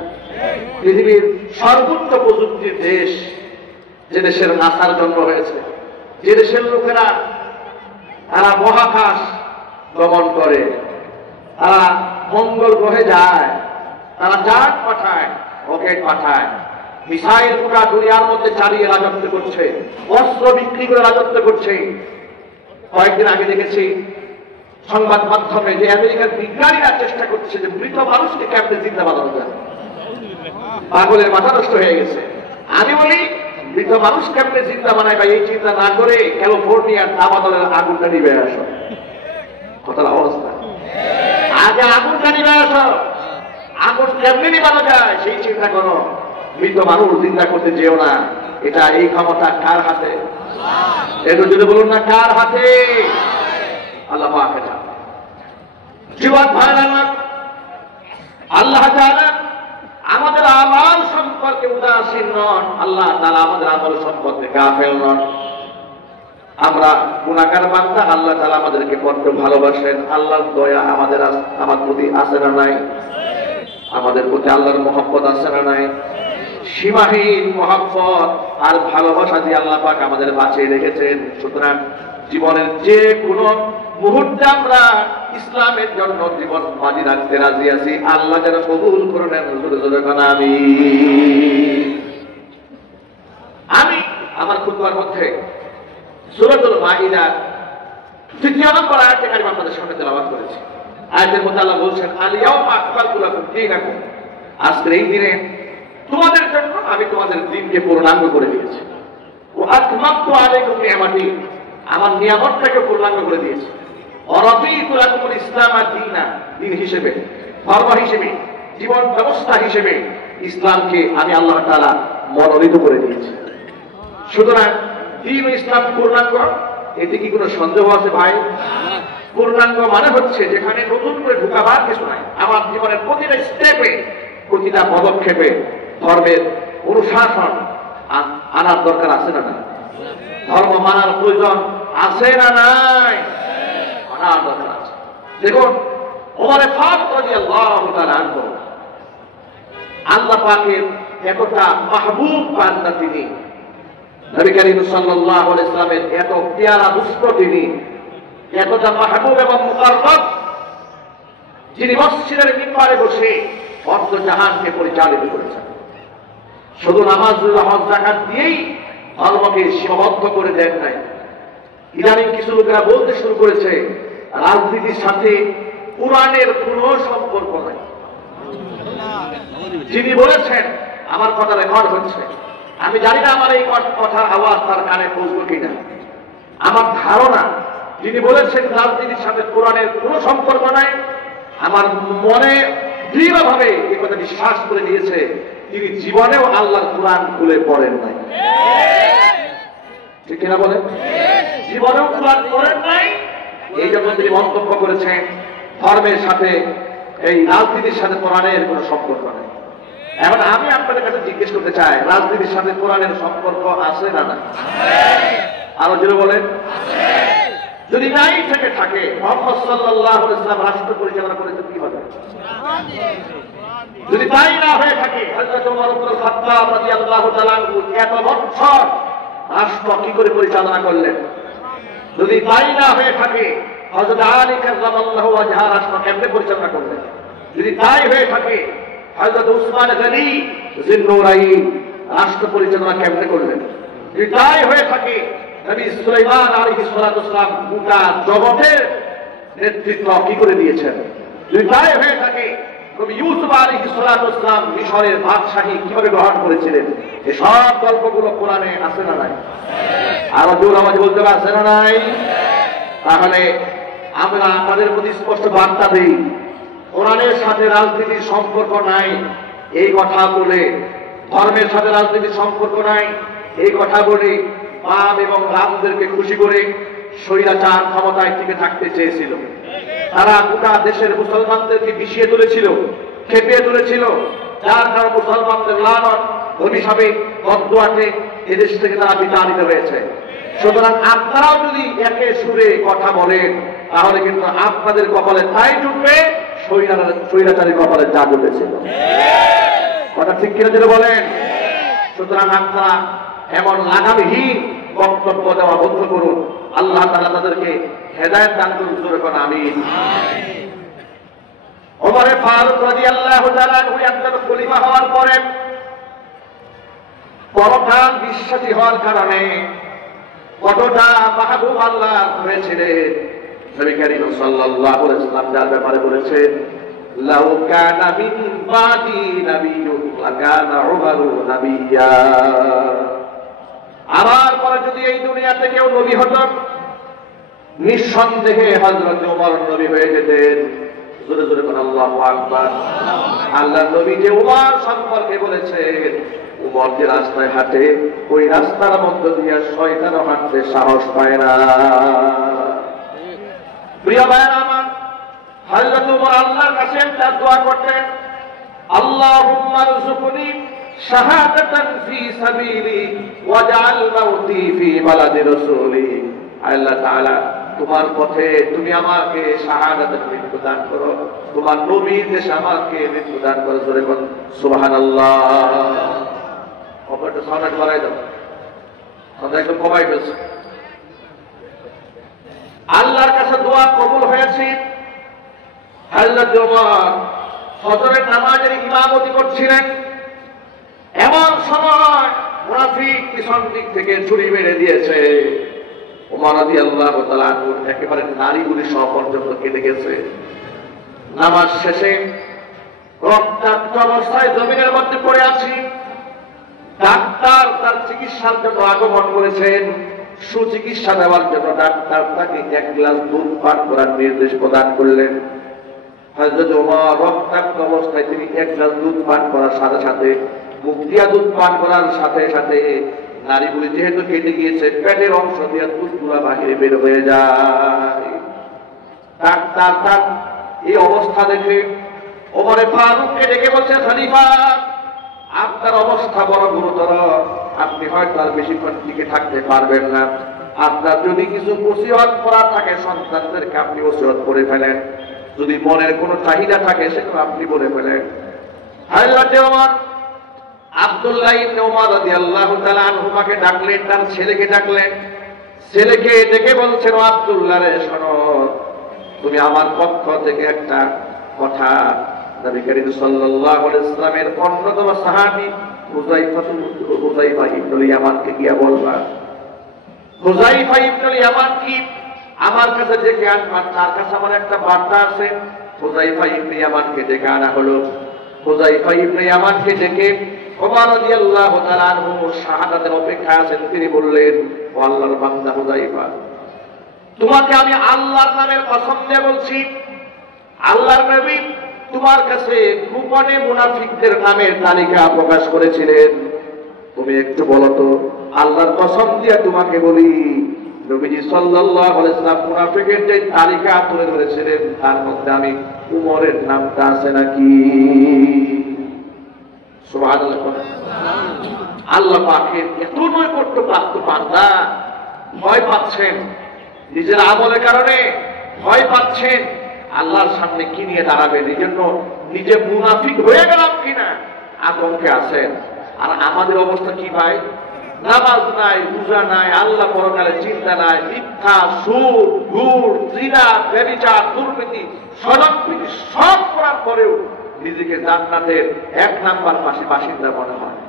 পৃথিবীর সর্বোচ্চ প্রযুক্তির দেশ, যে দেশের নাসার জন্ম হয়েছে, যে দেশের লোকেরা তারা মহাকাশ গমন করে, তারা মঙ্গল গ্রহে যায়, তারা জাহাজ পাঠায়, রকেট পাঠায়, মিসাইল পুরা দুনিয়ার মধ্যে চালিয়ে রাজত্ব করছে, অস্ত্র বিক্রি করে রাজত্ব করছে। কয়েকদিন আগে দেখেছি সংবাদ মাধ্যমে যে আমেরিকার বিজ্ঞানীরা চেষ্টা করছে যে মৃত মানুষকে কেমনে জিন্দা বানানো যায়। পাগলের মাথা নষ্ট হয়ে গেছে। আমি বলি, মৃত মানুষ কেমনে জিন্দা বানায় বা এই চিন্তা না করে ক্যালিফোর্নিয়ার দাবানলের আগুনটা নিবে আসো। কথার অবস্থা, আগে আগুনটা নিবে আসো, আগুন কেমনে নিবানো যায় সেই চিন্তা করো। মৃত মানুষ জিন্দা করতে যেও না। এটা এই ক্ষমতা কার হাতে? একটু যদি বলুন না, কার হাতে? আল্লাহ পাকের হাতে। যুবক ভাইরা আমার, আল্লাহ তাআলা আমাদের আমল সম্পর্কে উদাসীন নন, আল্লাহ তাআলা আমাদের আমল সম্পর্কে গাফেল নন। আমরা গুনাহগার বান্দা, আল্লাহ তাআলা আমাদেরকে বড্ড ভালোবাসেন। আল্লাহর দয়া আমার প্রতি আছে না নাই? আমাদের প্রতি আল্লাহর মহব্বত আছে না নাই? সীমাহীন মহব্বত আর ভালোবাসা দিয়ে আল্লাহ পাক আমাদের বাঁচিয়ে রেখেছেন। সুতরাং জীবনের যে কোনো মুহূর্তে আমরা ইসলামের জন্য জীবন বাজি রাখতে রাজি আছি। আল্লাহ যেন কবুল করে নেন। আমি আমার খুতবার মধ্যে সূরাতুল মাইদা ৩ নম্বর আয়াতে কারিমা আপনাদের সামনে তেলাওয়াত করেছি। আয়াতের মধ্যে আল্লাহ বলছেন, আল ইয়াউমা আকমালতু লাকুম দীনাকুম, আজকের এই দিনে তোমাদের জন্য আমি তোমাদের দ্বীনকে পূর্ণাঙ্গ করে দিয়েছি। ওয়া আতমামতু আলাইকুম নি'মাতি, আমার নিয়ামতটাকে পূর্ণাঙ্গ করে দিয়েছি। ওয়া রাদিতু লাকুমুল ইসলাম দীনা, দিন হিসেবে, ধর্ম হিসেবে, জীবন ব্যবস্থা হিসেবে ইসলামকে আমি আল্লাহ তাআলা মনোনীত করে দিয়েছি। সুতরাং দ্বীন ইসলাম পূর্ণাঙ্গ, এতে কি কোনো সন্দেহ আছে ভাই? পূর্ণাঙ্গ মানে হচ্ছে যেখানে নতুন করে ঢুকাবার কিছু নাই। আমার জীবনের প্রতিটা স্টেপে, প্রতিটা পদক্ষেপে ধর্মের অনুশাসন আনার দরকার আছে না? ধর্ম মানার প্রয়োজন আছে না নাই? মানার দরকার আছে। দেখুন ওমর ফারুক রাদিয়াল্লাহু তাআলা আনহু, আল্লাহ পাকের এতটা মাহবুব বান্দা তিনি, নবী করিম সাল্লাল্লাহু আলাইহি ওয়াসাল্লামের এত পেয়ারা দুষ্ট তিনি, এতটা মাহবুব এবং মুকাররব, যিনি মসজিদের মিম্বারে বসে অর্ধজাহানকে পরিচালিত করেছেন। শুধু নামাজ, হজ, যাকাত দিয়েই ধর্মকে সীমাবদ্ধ করে দেন নাই। ইদানিং কিছু লোকেরা বলতে শুরু করেছে রাজনীতির সাথে কোরআনের কোনো সম্পর্ক নাই। যিনি বলেছেন, আমার কথা রেকর্ড হচ্ছে, আমি জানি না আমার এই কথার আওয়াজ তার কানে পৌঁছবে কিনা। আমার ধারণা যিনি বলেছেন রাজনীতির সাথে কোরআনের কোনো সম্পর্ক নাই, আমার মনে দৃঢ়ভাবে এই কথা বিশ্বাস করে নিয়েছে তিনি জীবনেও আল্লাহর কোরআন খুলে পড়েন নাই। ঠিক কিনা বলে? জীবনেও কোরআন পড়েন নাই। এই জন্য তিনি মন্তব্য করেছেন ধর্মের সাথে, এই রাজনীতির সাথে কোরআনের কোনো সম্পর্ক নেই। এখন আমি আপনাদের কাছে জিজ্ঞেস করতে চাই, রাজনীতির সাথে কোরআনের সম্পর্ক আছে না না? আরো জোরে বলেন। যদি নাই থেকে থাকে, মুহাম্মদ সাল্লাল্লাহু আলাইহি ওয়াসাল্লাম রাষ্ট্র পরিচালনা করেছেন কি হবে? যদি তাই না হয়ে থাকে, হযরত ওমর ইবনে খাত্তাব রাদিয়াল্লাহু তাআলা এত বছর রাষ্ট্র কি করে পরিচালনা করলেন? যদি তাই না হয়ে থাকে, হযরত আলী কাররামাল্লাহু ওয়াজহা রাষ্ট্র কেমনে পরিচালনা করলেন? যদি তাই হয়ে থাকে, হযরত উসমান গনি জিন্নুরাইন রাষ্ট্র পরিচালনা কেমনে করলেন? যদি তাই হয়ে থাকে, নবী সুলাইমান আলাইহিস সালাতু ওয়াসসালাম গোটা জগতের নেতৃত্ব কি করে দিয়েছেন? যদি তাই হয়ে থাকে, নবী ইউসুফ আলাইহিস সালাতু ওয়াসসালাম মিশরের বাদশাহী কিভাবে গ্রহণ করেছিলেন, এই সব গল্পগুলো কোরআনে আছে না নাই? আরো জোর আওয়াজে বলতে হবে, আছে না নাই? তাহলে আমরা আমাদের প্রতি স্পষ্ট বার্তা দিই, কোরআনের সাথে রাজনীতির সম্পর্ক নাই এই কথা বলে, ধর্মের সাথে রাজনীতির সম্পর্ক নাই এই কথা বলে বাম এবং রামদেরকে খুশি করে স্বৈরাচার ক্ষমতায় টিকে থাকতে চেয়েছিল। তারা গোটা দেশের মুসলমানদেরকে বিষিয়ে তুলেছিল, খেপিয়ে তুলেছিল, যার কারণে মুসলমানদের লানত অভিশাপে বদদোয়াতে এদেশ থেকে তারা বিতাড়িত হয়েছে। সুতরাং আপনারাও যদি একে সুরে কথা বলেন, তাহলে কিন্তু আপনাদের কপালে তাই জুটবে স্বৈরাচারী কপালে যা জুটেছিল। কথা ঠিক কিনা যেটা বলেন? সুতরাং আপনারা এমন লাগামহীন বক্তব্য দেওয়া বন্ধ করুন। আল্লাহ তাআলা তাদেরকে হেদায়েত দান করুন। জোরে বলুন আমিন। ওমর ফারুক রাদিয়াল্লাহু তাআলা একজন খলিফা হওয়ার পরে পরকাল বিশ্বাসী হওয়ার কারণে কতটা মাহবুব আল্লাহ হয়েছিলেন। নবী করিম সাল্লাল্লাহু আলাইহি ওয়াসাল্লাম যার ব্যাপারে বলেছেন, লাউ কানা মিন বাদি নাবিয়্যুন লাকানা উমারু নাবিয়্যা, আমার পরে যদি এই দুনিয়াতে কেউ নবী হতো, নিঃসন্দেহে হযরত ওমর নবী হয়ে যেতেন। জোরে জোরে বলেন আল্লাহু আকবার। আল্লাহ নবী যে ওমর সম্পর্কে বলেছেন, ওমর যে রাস্তায় হাঁটে, ওই রাস্তার মধ্য দিয়ে শয়তানও হাঁটতে সাহস পায় না। প্রিয় ভাইয়েরা আমার, হযরত ওমর আল্লাহর কাছে একটা দোয়া করতেন, আল্লাহুম্মা রযুকনি শাহাদাতান ফি সাবিলি ওয়াজআল মাউতি ফি বালাদি রাসূলি। আল্লাহ তাআলা, তোমার পথে তুমি আমাকে শাহাদাতের মৃত্যু দান করো, তোমার নবীর দেশে আমাকে মৃত্যু দান করো। জোরে বলুন সুবহানাল্লাহ। একটা সাউন্ড বাড়াই দাও, একদম কমাই ফেলছে। আল্লাহর কাছে দোয়া কবুল হয়েছে। হযরত ওমর ফজরের নামাজের ইমামতি করছিলেন, এমন সময় মুনাফিক পিছন দিক থেকে ছুরি মেরে দিয়েছে। ওমর রাদিয়াল্লাহু তাআলা একেবারে নাড়িগুলি সহ পর্যন্ত কেটে গেছে। নামাজ শেষে রক্তাক্ত অবস্থায় জমিনের মধ্যে পড়ে আছি। ডাক্তার তার চিকিৎসার জন্য আগমন করেছেন। সুচিকিৎসা দেওয়ার জন্য ডাক্তার তাকে 1 গ্লাস দুধ পান করার নির্দেশ প্রদান করলেন। হযরত ওমর রক্তাক্ত অবস্থায় তিনি 1 গ্লাস দুধ পান করার সাথে সাথে, মুখ দিয়া দুধ পান করার সাথে সাথে নাড়িগুলি যেহেতু কেটে গিয়েছে, পেটের অংশ দিয়ে দুধগুলা বাহিরে বের হয়ে যায়। ডাক্তার তার এই অবস্থা দেখে ওমরে ফারুককে ডেকে বলছে, খলিফা আপনার অবস্থা বড় গুরুতর, আপনি হয়তো আর বেশিক্ষণ টিকে থাকতে পারবেন না। আপনার যদি কিছু ওসিয়ত করা থাকে সন্তানদেরকে আপনি ওসিয়ত করে ফেলেন, যদি মনের কোনো চাহিদা থাকে সেটা আপনি বলে ফেলেন। হযরত ওমর আব্দুল্লাহ ইবনে ওমর রাদিয়াল্লাহু তাআলা আনহুমাকে ডাকলেন, তার ছেলেকে ডাকলেন। ছেলেকে ডেকে বলছেন, ও আব্দুল্লাহ রে শোনো, তুমি আমার পক্ষ থেকে একটা কথা নবী করিম সাল্লাল্লাহু আলাইহি ওয়াসাল্লামের অন্যতম সাহাবী হুযায়ফা ইবনুল ইয়ামানকে গিয়া বলবা। হুযায়ফা ইবনুল ইয়ামান কি আমার কাছে ডেকে আনবা, তার কাছে আমার একটা বার্তা আছে। হুযায়ফা ইবনে ইয়ামানকে ডেকে আনা হলো। হুযায়ফা ইবনে ইয়ামানকে ডেকে ওমর রাদিয়াল্লাহু তাআলা আনহু শাহাদাতের অপেক্ষায় আছেন। তিনি বললেন, ও আল্লাহর বান্দা হুযায়ফা, তোমাকে আমি আল্লাহর নামের কসম দিয়ে বলছি, আল্লাহর নবী তোমার কাছে গোপনে মুনাফিকদের নামের তালিকা প্রকাশ করেছিলেন। তুমি একটু বলো তো, আল্লাহর কসম দিয়ে তোমাকে বলি, নবীজি সাল্লাল্লাহু আলাইহি ওয়াসাল্লাম মুনাফিকের যে তালিকা তুলে ধরেছিলেন তার মধ্যে আমি উমরের নামটা আছে নাকি? সুবহানাল্লাহ। আল্লাহ পাকের এত নৈকট্য প্রাপ্ত বান্দা ভয় পাচ্ছেন, নিজের আমলের কারণে ভয় পাচ্ছেন, আল্লাহর সামনে কি নিয়ে দাঁড়াবেন, এই জন্য নিজে মুনাফিক হয়ে গেলাম কিনা আতঙ্কে আছেন। আর আমাদের অবস্থা কি ভাই? নামাজ নাই, রোজা নাই, আল্লাহ পরকালে চিন্তা নাই, মিথ্যা, সুদ, ঘুষ, জিনা, ব্যভিচার, দুর্নীতি, সদাপ্রীতি সব করার পরেও নিজেকে জান্নাতের 1 নাম্বার বাসিন্দা মনে হয়।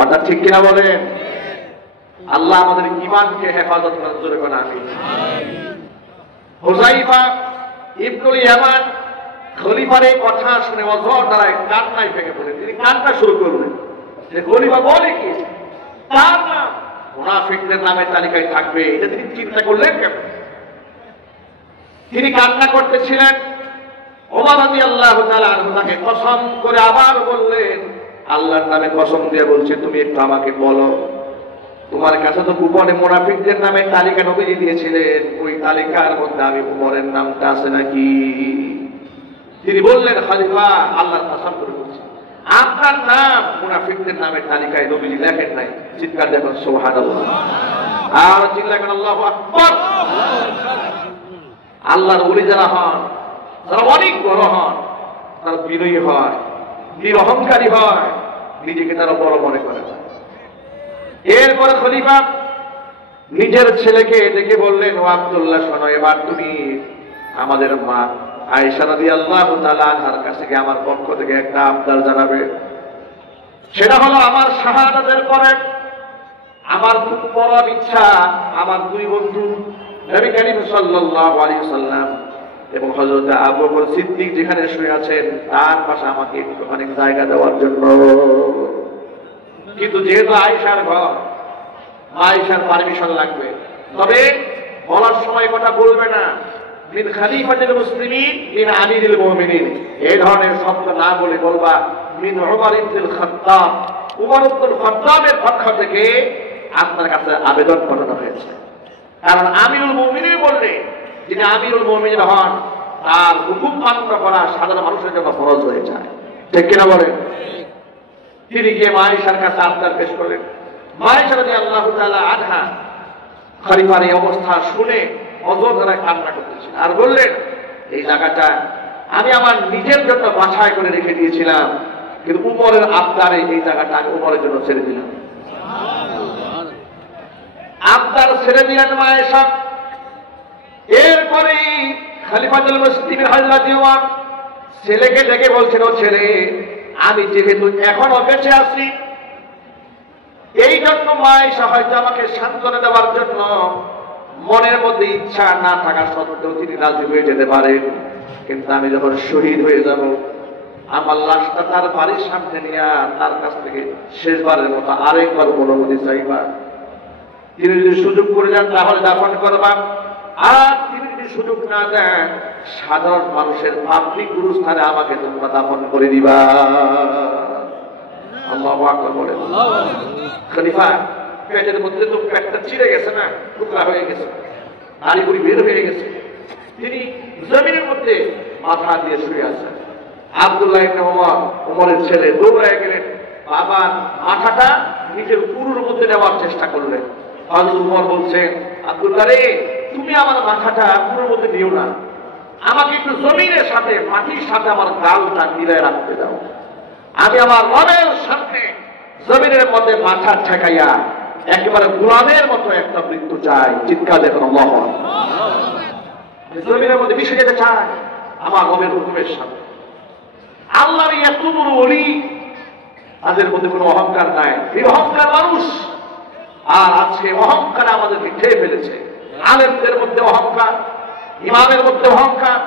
অর্থাৎ ঠিক কিনা বলেন? আল্লাহ আমাদের ঈমানকে হেফাজত করার জন্য কোন আমিন। হুযায়ফা ইবনুল ইয়ামান খলিফার এই কথা শুনে অঝর দ্বারায় কান্নায় ভেঙে পড়লেন। তিনি কান্না শুরু করলেন যে খলিফা বলে কি তার নাম মুনাফিকদের নামের তালিকায় থাকবে, এটা তিনি চিন্তা করলেন কেন? তিনি কান্না করতেছিলেন। ওমর রাদিয়াল্লাহু তাআলা আনহু তাকে কসম করে আবার বললেন, আল্লাহর নামে কসম দিয়ে বলছে, তুমি একটু আমাকে বলো, তোমার কাছে তো গোপনে মুনাফিকদের নামের তালিকা নবীজি দিয়েছিলেন, ওই তালিকার মধ্যে আমি উমরের নামটা আছে নাকি? তিনি বললেন, খলিফা আল্লাহর কসম করে বলছি, আপনার নাম মুনাফিকদের নামের তালিকায় নবীজি লেখেন নাই। চিৎকার দেখুন সুবহানাল্লাহ, আর চিল্লা করেন আল্লাহু আকবার। আল্লাহর ওলি যারা হন, যারা অনেক বড় হন, তারা বিনয়ী হয়, নিরহংকারী হয়, নিজেকে তারা বড় মনে করে। এরপরে খলিফা নিজের ছেলেকে ডেকে বললেন, ও আব্দুল্লাহ শোনো, এবার তুমি আমাদের মা আয়েশা রাদিয়াল্লাহু তাআলা আনহার কাছে গিয়ে আমার পক্ষ থেকে একটা আবদার জানাবে। সেটা হলো, আমার শাহাদাতের পরে আমার খুব বড় ইচ্ছা, আমার 2 বন্ধু নবী করিম সাল্লাল্লাহু আলাইহি ওয়াসাল্লাম এবং হযরত আবু বকর সিদ্দিক যেখানে শুয়ে আছেন তার পাশে আমাকে একটু অনেক জায়গা দেওয়ার জন্য। কিন্তু যেহেতু আয়েশার ঘর, আয়েশার পারমিশন লাগবে, তবে বলার সময় কথা বলবে না, মিন খলিফাতুল মুসলিমিন মিন আমিরুল মুমিনিন এই ধরনের শব্দ না বলে বলবা মিন উমর ইবনুল খাত্তাব, উমর ইবনুল খাত্তাবের পক্ষ থেকে আপনার কাছে আবেদন করানো হয়েছে। কারণ আমিরুল মুমিনিন বললে, যিনি আমিরুল মুমিনিন হন, তার হুকুম পালন করা সাধারণ মানুষের জন্য ফরজ হয়ে যায়। ঠিক কিনা বলেন? তিনি গিয়ে মা আয়েশার কাছে আবদার পেশ করলেন। মা আয়েশা রাদিয়াল্লাহু তাআলা আনহা খলিফার এই অবস্থা শুনে অজর দ্বারা কান্না করতেছেন আর বললেন, এই জায়গাটা আমি আমার নিজের জন্য বাছাই করে রেখে দিয়েছিলাম, কিন্তু উমরের আবদারে এই জায়গাটা আমি উমরের জন্য ছেড়ে দিলাম। আবদার ছেড়ে দিলেন মায়েশা। এরপরে খলিফাতুল মুসলিমিন হযরত ওমর ছেলেকে ডেকে বলছেন, ও ছেলে, আমি যেহেতু এখনো বেঁচে আছি, এই জন্য মায়েশা হয়তো আমাকে সান্ত্বনা দেওয়ার জন্য মনের মধ্যে ইচ্ছা না থাকা সত্ত্বেও তিনি রাজি হয়ে যেতে পারেন। কিন্তু আমি যখন শহীদ হয়ে যাব, আমার লাশটা তার বাড়ির সামনে নিয়ে তার কাছ থেকে শেষবারের মতো আরেকবার অনুমতি চাইবা। তিনি যদি সুযোগ করে যান তাহলে দাফন করবা, আর তিনি যদি সুযোগ না দেন সাধারণ মানুষের পাবলিক গুরুস্থানে আমাকে তোমরা দাফন করে দিবা। আল্লাহু আকবার বলেন। খলিফা পেটের মধ্যে তো পেটটা চিড়ে গেছে না, টুকরা হয়ে গেছে, নাড়িভুড়ি বের হয়ে গেছে। তিনি জমিনের মধ্যে মাথা দিয়ে শুয়ে আছেন। আব্দুল্লাহ ইবনে ওমর, ওমরের ছেলে, দৌড়ায় গেলেন, বাবার মাথাটা নিজের উরুর মধ্যে নেওয়ার চেষ্টা করলেন। হযরত ওমর বলছে, আব্দুল্লাহ রে, তুমি আমার মাথাটা উরুর মধ্যে নিও না, আমাকে একটু জমিনের সাথে, মাটির সাথে আমার গালটা মিলায় রাখতে দাও। আমি আমার রবের সামনে জমিনের মধ্যে মাথা ঠেকাইয়া একেবারে গোলামের মতো একটা মৃত্যু চাই। চিৎকার দেখুন আল্লাহ। জমিনের মধ্যে মিশে যেতে চায় আমার রবের হুকুমের সাথে। আল্লাহর এত বড় ওলি, তাদের মধ্যে কোনো অহংকার নাই, এই অহংকার মানুষ। আর আজকে অহংকার আমাদেরকে খেয়ে ফেলেছে। আলেমদের মধ্যে অহংকার, ইমামের মধ্যে অহংকার,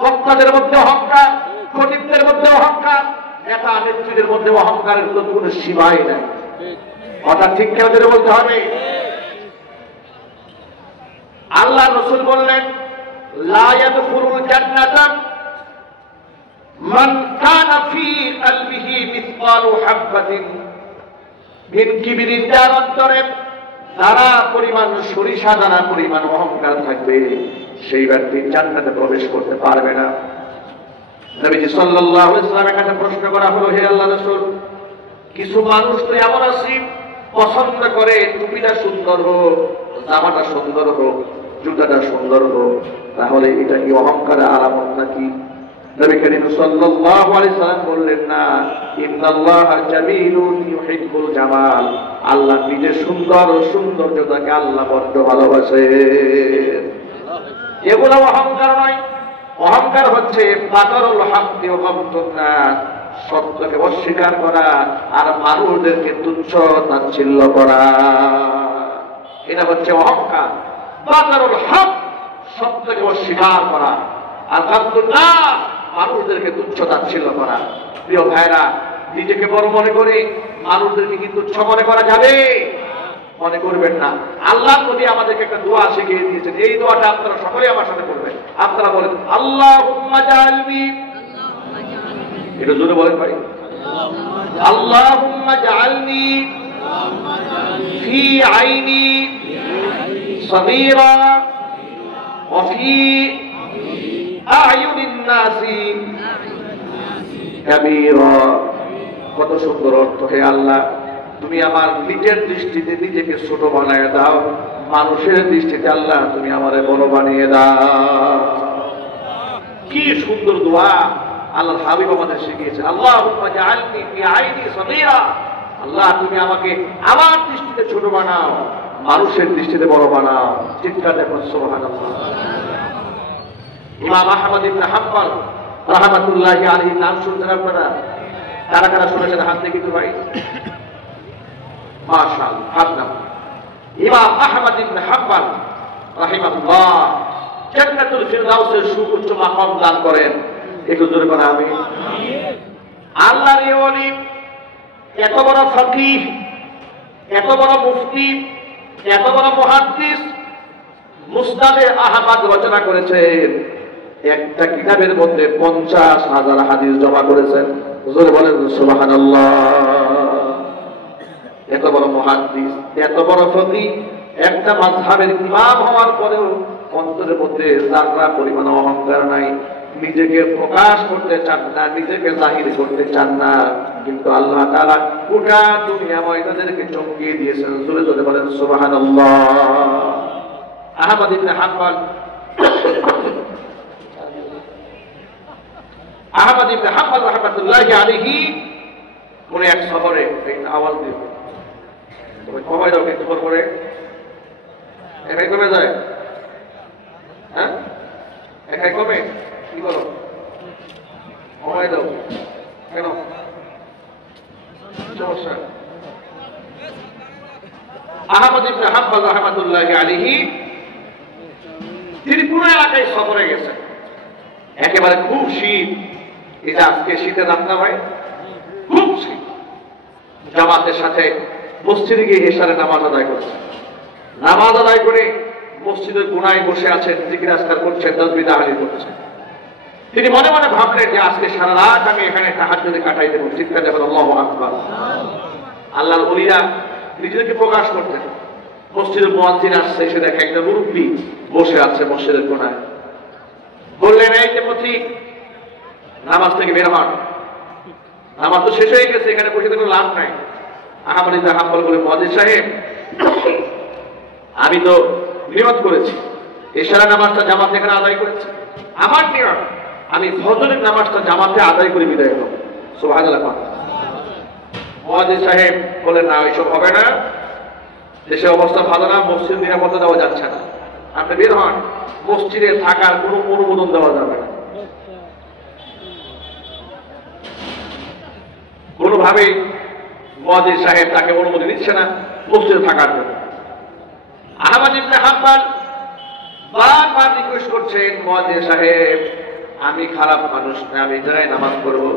বক্তাদের মধ্যে অহংকার, খতিবদের মধ্যে অহংকার, নেতা নেত্রীদের মধ্যে অহংকারের কোনো সীমাই নাই। কথা ঠিক কেন বলতে হবে। আল্লাহ রাসূল বললেন, লা ইয়াদখুলুল জান্নাতা মান কানা ফি কলবিহি মিসকালু হাববাতিন মিন কিবরিন, যার অন্তরে দানা পরিমাণ, সরিষা দানা পরিমাণ অহংকার থাকবে, সেই ব্যক্তি জান্নাতে প্রবেশ করতে পারবে না। নবীজি সাল্লাল্লাহু আলাইহি ওয়াসাল্লামের কাছে প্রশ্ন করা হলো, হে আল্লাহর রাসূল, কিছু মানুষ তো এমন আছে পছন্দ করে টুপিটা সুন্দর হোক, জামাটা সুন্দর হোক, জুতাটা সুন্দর হোক, তাহলে এটা কি অহংকারের আলামত নাকি? নবী করিম সাল্লাল্লাহু আলাইহি ওয়াসাল্লাম বললেন, না, ইন্নাল্লাহা জামিলুন ইউহিব্বুল জামাল। আল্লাহ নিজে সুন্দর, সৌন্দর্যটাকে আল্লাহ বড্ড ভালোবাসে। এগুলো অহংকার নয়। অহংকার হচ্ছে বাতারুল হাক্কি ওয়া গামতুন নাস, সত্যকে অস্বীকার করা আর মানুষদেরকে তুচ্ছ তাচ্ছিল্য করা, এটা হচ্ছে অহংকার। বাতারুল হক, সত্যকে অস্বীকার করা, আর গামতুন নাস, মানুষদেরকে তুচ্ছ তাচ্ছিল্য করা। প্রিয় ভাইরা, নিজেকে বড় মনে করে মানুষদেরকে কি তুচ্ছ মনে করা যাবে? মনে করবেন না। আল্লাহ নবী আমাদেরকে একটা দোয়া শিখিয়ে দিয়েছেন, এই দোয়াটা আপনারা সকলে আমার সাথে করবেন। আপনারা বলেন, আল্লাহুম্মা জাআলনি, এটা জোরে বলেন ভাই, আল্লাহুম্মা জাআলনি ফি আইনি সাগীরা ওয়া ফি আ'য়ুনিন নাসি কাবীরা। কত সুন্দর অর্থ। হে আল্লাহ, তুমি আমার নিজের দৃষ্টিতে নিজেকে ছোট বানিয়ে দাও, মানুষের দৃষ্টিতে আল্লাহ তুমি আমারে বড় বানিয়ে দাও। কি সুন্দর দোয়া আল্লাহর হাবিব আমাদের শিখিয়েছেন। আল্লাহুম্মা জাআলনি ফি আইনি সাগীরা, আল্লাহ তুমি আমাকে আমার দৃষ্টিতে ছোট বানাও, মানুষের দৃষ্টিতে বড় বানাও। চিৎকার দেখুন সুবহানাল্লাহ। ইমাম আহমদ ইবনে হাম্বল রাহমাতুল্লাহি আলাইহি নাম শুনছেন আপনারা? কারা কারা শুনেছেন হাত দেখি তো ভাই। মাশাআল্লাহ, হাত নাও। ইমাম আহমদ ইবনে হাম্বল রাহিমাহুল্লাহ জান্নাতুল ফিরদাউসের সুউচ্চ মাকাম দান করেন। একটু জোরে বলেন আমিন। আল্লাহর এই ওলি এত বড় ফকিহ, এত বড় মুফতি, এত বড় মুহাদ্দিস, মুসনাদে আহমদ রচনা করেছেন। একটা কিতাবের মধ্যে 50,000 হাদিস জমা করেছেন। জোরে বলেন সুবহানাল্লাহ। এত বড় মুহাদ্দিস, এত বড় ফকিহ, একটা মাযহাবের ইমাম হওয়ার পরেও অন্তরের মধ্যে যারা পরিমাণ অহংকার নাই, নিজেকে প্রকাশ করতে চান না, নিজেকে জাহির করতে চান না। কিন্তু আল্লাহ তাআলা গোটা দুনিয়া ময়দানকে চমকিয়ে দিয়েছেন। জোরে জোরে বলেন সুবহানাল্লাহ। আহমদ ইবনে হাম্বল রাহমাতুল্লাহি আলাইহি কোন এক শহরে আওয়াজ দিল, তুমি কমাই দাও একটু করে, একাই কমে যায়, হ্যাঁ একাই কমে, কি করো কমাই দাও কেন সমস্যা? আহমদ ইবনে হাম্বল রাহমাতুল্লাহি আলাইহি তিনি পুরো এলাকায় সফরে গেছেন, একেবারে খুব শীত, এটা আজকে শীতের রান্না হয়, খুব শীত। জামাতের সাথে মসজিদে গিয়ে এশারে নামাজ আদায় করেছেন, নামাজ আদায় করে মসজিদের কোনায় বসে আছেন, জিকির আজকার করছেন, তাসবিহ তাহলিল করছেন। তিনি মনে মনে ভাবলেন যে আজকে সারা রাত আমি এখানে তাহাজ্জুদে কাটাই দেব, চিৎকার দেবেন আল্লাহু আকবার। আল্লাহর ওলিরা নিজেদেরকে প্রকাশ করতেন। মসজিদের মুয়াজ্জিন আসছে, এসে দেখে একটা মুরব্বী বসে আছে মসজিদের কোনায়। বললেন, এই যে পথিক, নামাজ থেকে বের হন, নামাজ তো শেষ হয়ে গেছে, এখানে বসে কোনো লাভ নাই। আহমদ ইবনে হাম্বল বলে, মুয়াজ্জিন সাহেব, আমি তো নিয়ত করেছি এশারা নামাজটা জামাতে এখানে আদায় করেছি, আমার নিয়ত আমি ফজরের নামাজটা জামাতে আদায় করে বিদায় হব। সুবহানাল্লাহ। মুয়াজ্জিন সাহেব বলেন, না ওইসব হবে না, দেশের অবস্থা ভালো না, মসজিদ নিরাপত্তা দেওয়া যাচ্ছে না, আপনি বের হন, মসজিদে থাকার কোনো অনুমোদন দেওয়া যাবে না, কোনোভাবেই মুয়াজ্জিন সাহেব তাকে অনুমতি দিচ্ছে না মসজিদে থাকার জন্য। আহমদ ইবনে হাম্বল বারবার রিকোয়েস্ট করছেন, মুয়াজ্জিন সাহেব আমি খারাপ মানুষ না, আমি জায়গায় নামাজ পড়বো,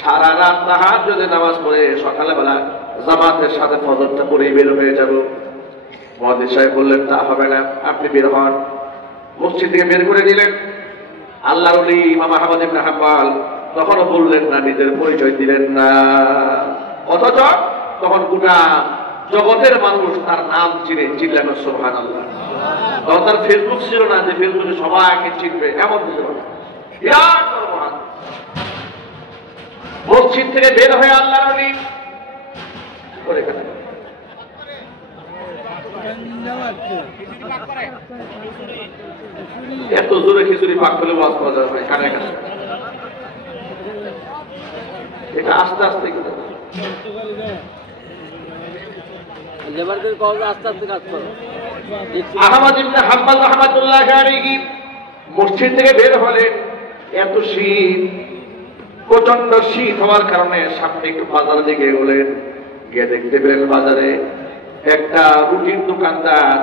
সারা রাত তাহাজ্জুদে নামাজ পড়ে সকালবেলা জামাতের সাথে ফজরটা পড়েই বের হয়ে যাব। মুয়াজ্জিন সাহেব বললেন, তা হবে না, আপনি বের হন। মসজিদ থেকে বের করে দিলেন। আল্লাহর ওলি ইমাম আহমদ ইবনে হাম্বল তখনও বললেন না, নিজের পরিচয় দিলেন না, অথচ তখন গোটা জগতের মানুষ তার নাম চিনে, চিনলেন সুবহানাল্লাহ। তখন তার ফেসবুক ছিল না যে ফেসবুকে সবাইকে চিনবে, এমন ছিল না। মসজিদ থেকে বের হয়ে আল্লাহর ওলি এত জোরে খিচুড়ি পাক করে ওয়াজ করা যাবে কানে কানে, এটা আস্তে আস্তে আহমদ ইবনে হাম্বল রাহমাতুল্লাহি আলাইহি মসজিদ থেকে বের হলেন। এত শীত, প্রচন্ড শীত হওয়ার কারণে সামনে একটু বাজারের দিকে এগোলেন। গিয়ে দেখতে পেলেন বাজারে একটা রুটির দোকানদার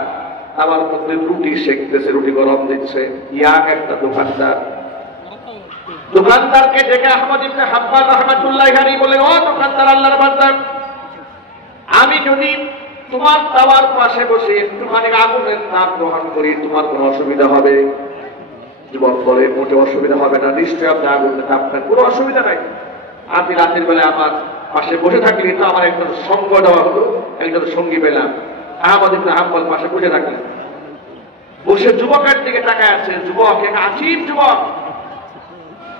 আবার মধ্যে রুটি সেকতেছে, রুটি গরম দিচ্ছে, ইয়াং একটা দোকানদার। দোকানদারকে ডেকে আহমদ ইবনে হাম্বল রাহমাতুল্লাহি আলাইহি বলে, ও দোকানদার, আল্লাহর বান্দা, আমি যদি তোমার তাওয়ার পাশে বসে একটুখানি আগুনের তাপ গ্রহণ করি তোমার কোনো অসুবিধা হবে? যুবক বলে, মোটে অসুবিধা হবে না, নিশ্চয়ই আপনি আগুনের তাপ খান, কোনো অসুবিধা নাই। আপনি রাতের বেলা আমার পাশে বসে থাকলে তো আমার একজন সঙ্গ দেওয়া হলো, একজন সঙ্গী পেলাম। আহমদ ইবনে হাম্বল পাশে বসে থাকলেন, বসে যুবকের দিকে তাকায় আছে। যুবক, এক আজীব যুবক,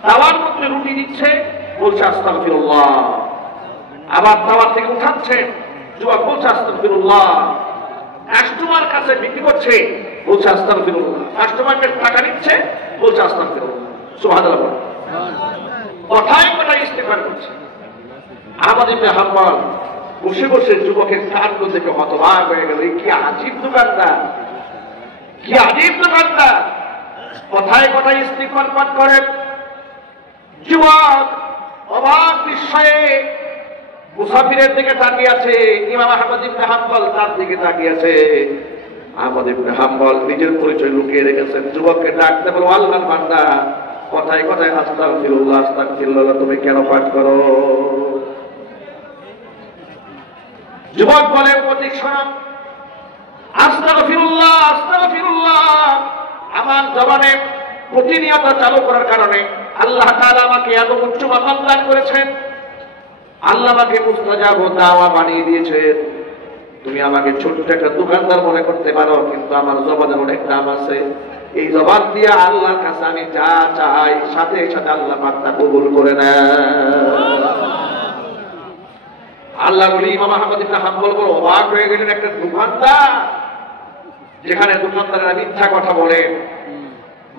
তাওয়ার মধ্যে রুটি দিচ্ছে, বলছে আস্তাগফিরুল্লাহ, আবার তাওয়ার থেকে উঠাচ্ছে, যুবক বলছে আস্তাগফিরুল্লাহ, কাস্টমার কাছে বিক্রি করছে, বলছে আস্তাগফিরুল্লাহ, কাস্টমারকে টাকা নিচ্ছে, বলছে আস্তাগফিরুল্লাহ। সুবহানাল্লাহ। কথায় কথায় ইস্তেগফার করছে। আহমদ ইবনে হাম্বল বসে বসে যুবকের কাণ্ড দেখে হতবাক হয়ে গেল, কি আজীব দোকানদার, কি আজীব দোকানদার, কথায় কথায় ইস্তেগফার পাঠ করে। যুবক অবাক বিস্ময়ে মুসাফিরের দিকে তাকিয়ে আছে, ইমাম আহমদ ইবনে হাম্বল তার দিকে তাকিয়ে আছে। আহমদ ইবনে হাম্বল নিজের পরিচয় লুকিয়ে রেখেছেন। যুবককে ডাকতে বলো, আল্লাহর বান্দা, কথায় কথায় আস্তাগফিরুল্লাহ আস্তাগফিরুল্লাহ তুমি কেন পাঠ করো? যুবক বলে, প্রতীক শোনো, আস্তাগফিরুল্লাহ আস্তাগফিরুল্লাহ আমার জবানে প্রতিনিয়ত চালু করার কারণে আল্লাহ তাআলা আমাকে এত উচ্চ মাকাম দান করেছেন, আল্লাহ আমাকে মুস্তাজাব দাওয়া বানিয়ে দিয়েছেন। তুমি আমাকে ছোট্ট একটা দোকানদার মনে করতে পারো, কিন্তু আমার জবানের অনেক দাম আছে। এই জবান দিয়ে আল্লাহর কাছে আমি যা চাই সাথে সাথে আল্লাহ পাক তা কবুল করে নেন। আল্লাহ বলি ইমাম আহমদ ইবনে হাম্বল বড় অবাক হয়ে গেলেন। একটা দোকানদার, যেখানে দোকানদারেরা মিথ্যা কথা বলে,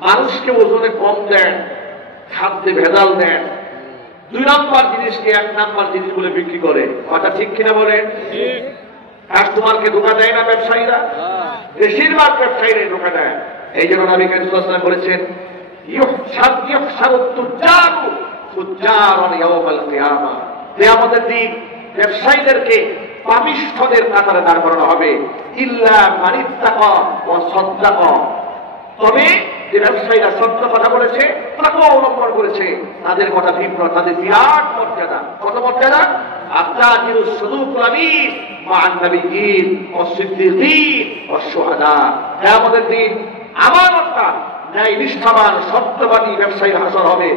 মানুষকে ওজনে কম দেন, খাদ্যে ভেজাল দেন, 2 নম্বর জিনিসকে 1 নম্বর জিনিস বলে বিক্রি করে। কথা ঠিক কিনা বলেন? কাস্টমারকে ধোঁকা দেয় না ব্যবসায়ীরা? বেশিরভাগ ব্যবসায়ীরা ধোঁকা দেয়। এই জন্য নবী করিম সাল্লাল্লাহু আলাইহি ওয়াসাল্লাম বলেছেন, কিয়ামতের দিন ব্যবসায়ীদেরকে পাপিষ্ঠদের কাতারে দাঁড় করানো হবে। ইল্লা মানিত্তাকা ওয়া সাদ্দাকা, তবে যে ব্যবসায়ীরা সত্য কথা বলেছে, তাকে অবলম্বন করেছে, তাদের কথা ভিন্ন, তাদের বিরাট মর্যাদা। কত মর্যাদা? আত্তাজিরু সুদুকুল আমিন মা'আন নাবিয়্যিন ওয়াস সিদ্দিকীন ওয়াস শুহাদা। কিয়ামতের দিন আমানতদার, ন্যায় নিষ্ঠাবান, সত্যবাদী ব্যবসায়ীর হাসর হবে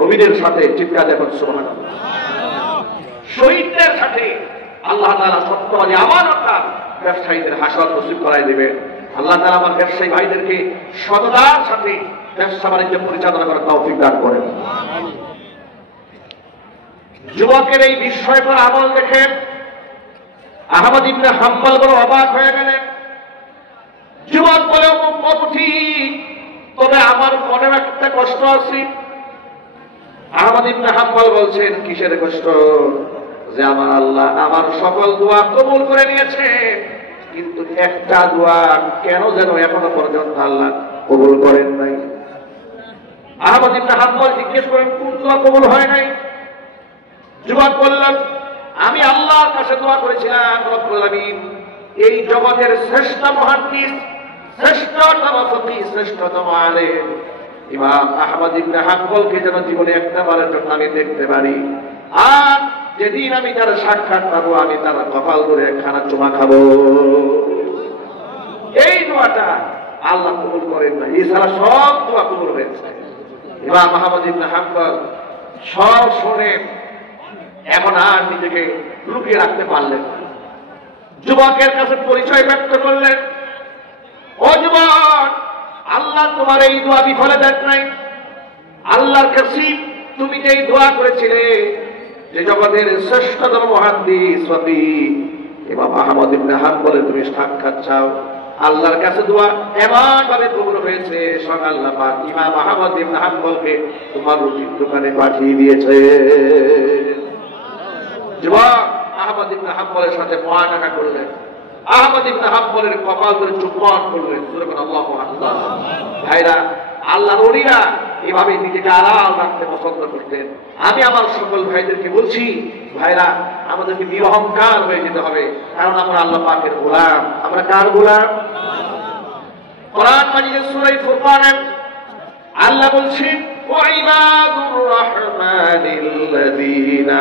নবীদের সাথে। চিৎকার দেবেন সুবহানাল্লাহ। শহীদদের সাথে আল্লাহ তাআলা সত্যবাদী আমানতদার ব্যবসায়ীদের হাসর নসিব করায় দেবেন। আল্লাহ তাআলা আমার ব্যবসায়ী ভাইদেরকে সততার সাথে ব্যবসা বাণিজ্য পরিচালনা করার তৌফিক দান করেন। যুবকের এই বিস্ময়কর আমল দেখে আহমদ ইবনে হাম্বল বড় অবাক হয়ে গেলেন। যুবক বলে, ঠিক, তবে আমার মনে একটা কষ্ট আছে। আহমদ ইবনে হাম্বল বলছেন, কিসের কষ্ট? যে আমার আল্লাহ আমার সকল দোয়া কবুল করে নিয়েছে, কিন্তু একটা দোয়া কেন যেন এখনো পর্যন্ত আল্লাহ কবুল করেন নাই। আহমদ ইবনে হাম্বল জিজ্ঞেস করেন, কোন দোয়া কবুল হয় নাই? যুবক বললেন, আমি আল্লাহর কাছে দোয়া করেছিলাম, রব্বুল আমিন এই জগতের শ্রেষ্ঠ মুহাদ্দিস, শ্রেষ্ঠতম ফকিহ, শ্রেষ্ঠতম আলেম ইমাম আহমদ ইবনে হাম্বলকে যেন জীবনে একটা বারের জন্য আমি দেখতে পারি, আর যেদিন আমি তার সাক্ষাৎ পাবো আমি তার কপাল ধরে একখানা চুমা খাবো। এই দোয়াটা আল্লাহ কবুল করেন না, এছাড়া সব দোয়া কবুল হয়েছে। ইমাম আহমদ ইবনে হাম্বল সব শুনে এখন আর নিজেকে লুকিয়ে রাখতে পারলেন না। যুবকের কাছে পরিচয় ব্যক্ত করলেন, ও যুবক, আল্লাহ তোমার এই দোয়া বিফলে দেন নাই। আল্লাহর কাছে তুমি যেই দোয়া করেছিলে, যে জগতের শ্রেষ্ঠতম মুহাদ্দিস ফকিহ ইমাম আহমদ ইবনে হাম্বলের তুমি সাক্ষাৎ চাও, আল্লাহর কাছে দোয়া এমন ভাবে কবুল হয়েছে, স্বয়ং আল্লাহ পাক ইমাম আহমদ ইবনে হাম্বলকে তোমার রুটির দোকানে পাঠিয়ে দিয়েছে। যুবক আহমদ ইবনে হাম্বলের সাথে মুআনাকা করলেন, আহমদ ইবনে হাম্বলের কপাল ধরে চুম্বন করলেন। আল্লাহু আকবার। ভাইরা, আল্লাহর ওলিরা এভাবে নিজেকে আড়াল রাখতে পছন্দ করতেন। আমি আমার সকল ভাইদেরকে বলছি, ভাইরা আমাদেরকে নিরহংকার হয়ে যেতে হবে, কারণ আমরা আল্লাহ পাকের গোলাম। আমরা কার গোলাম? কোরআন মাজিদের সূরা ফুরকানে আল্লাহ বলছেন, ওয়াইবাদুর রাহমানিল্লাযীনা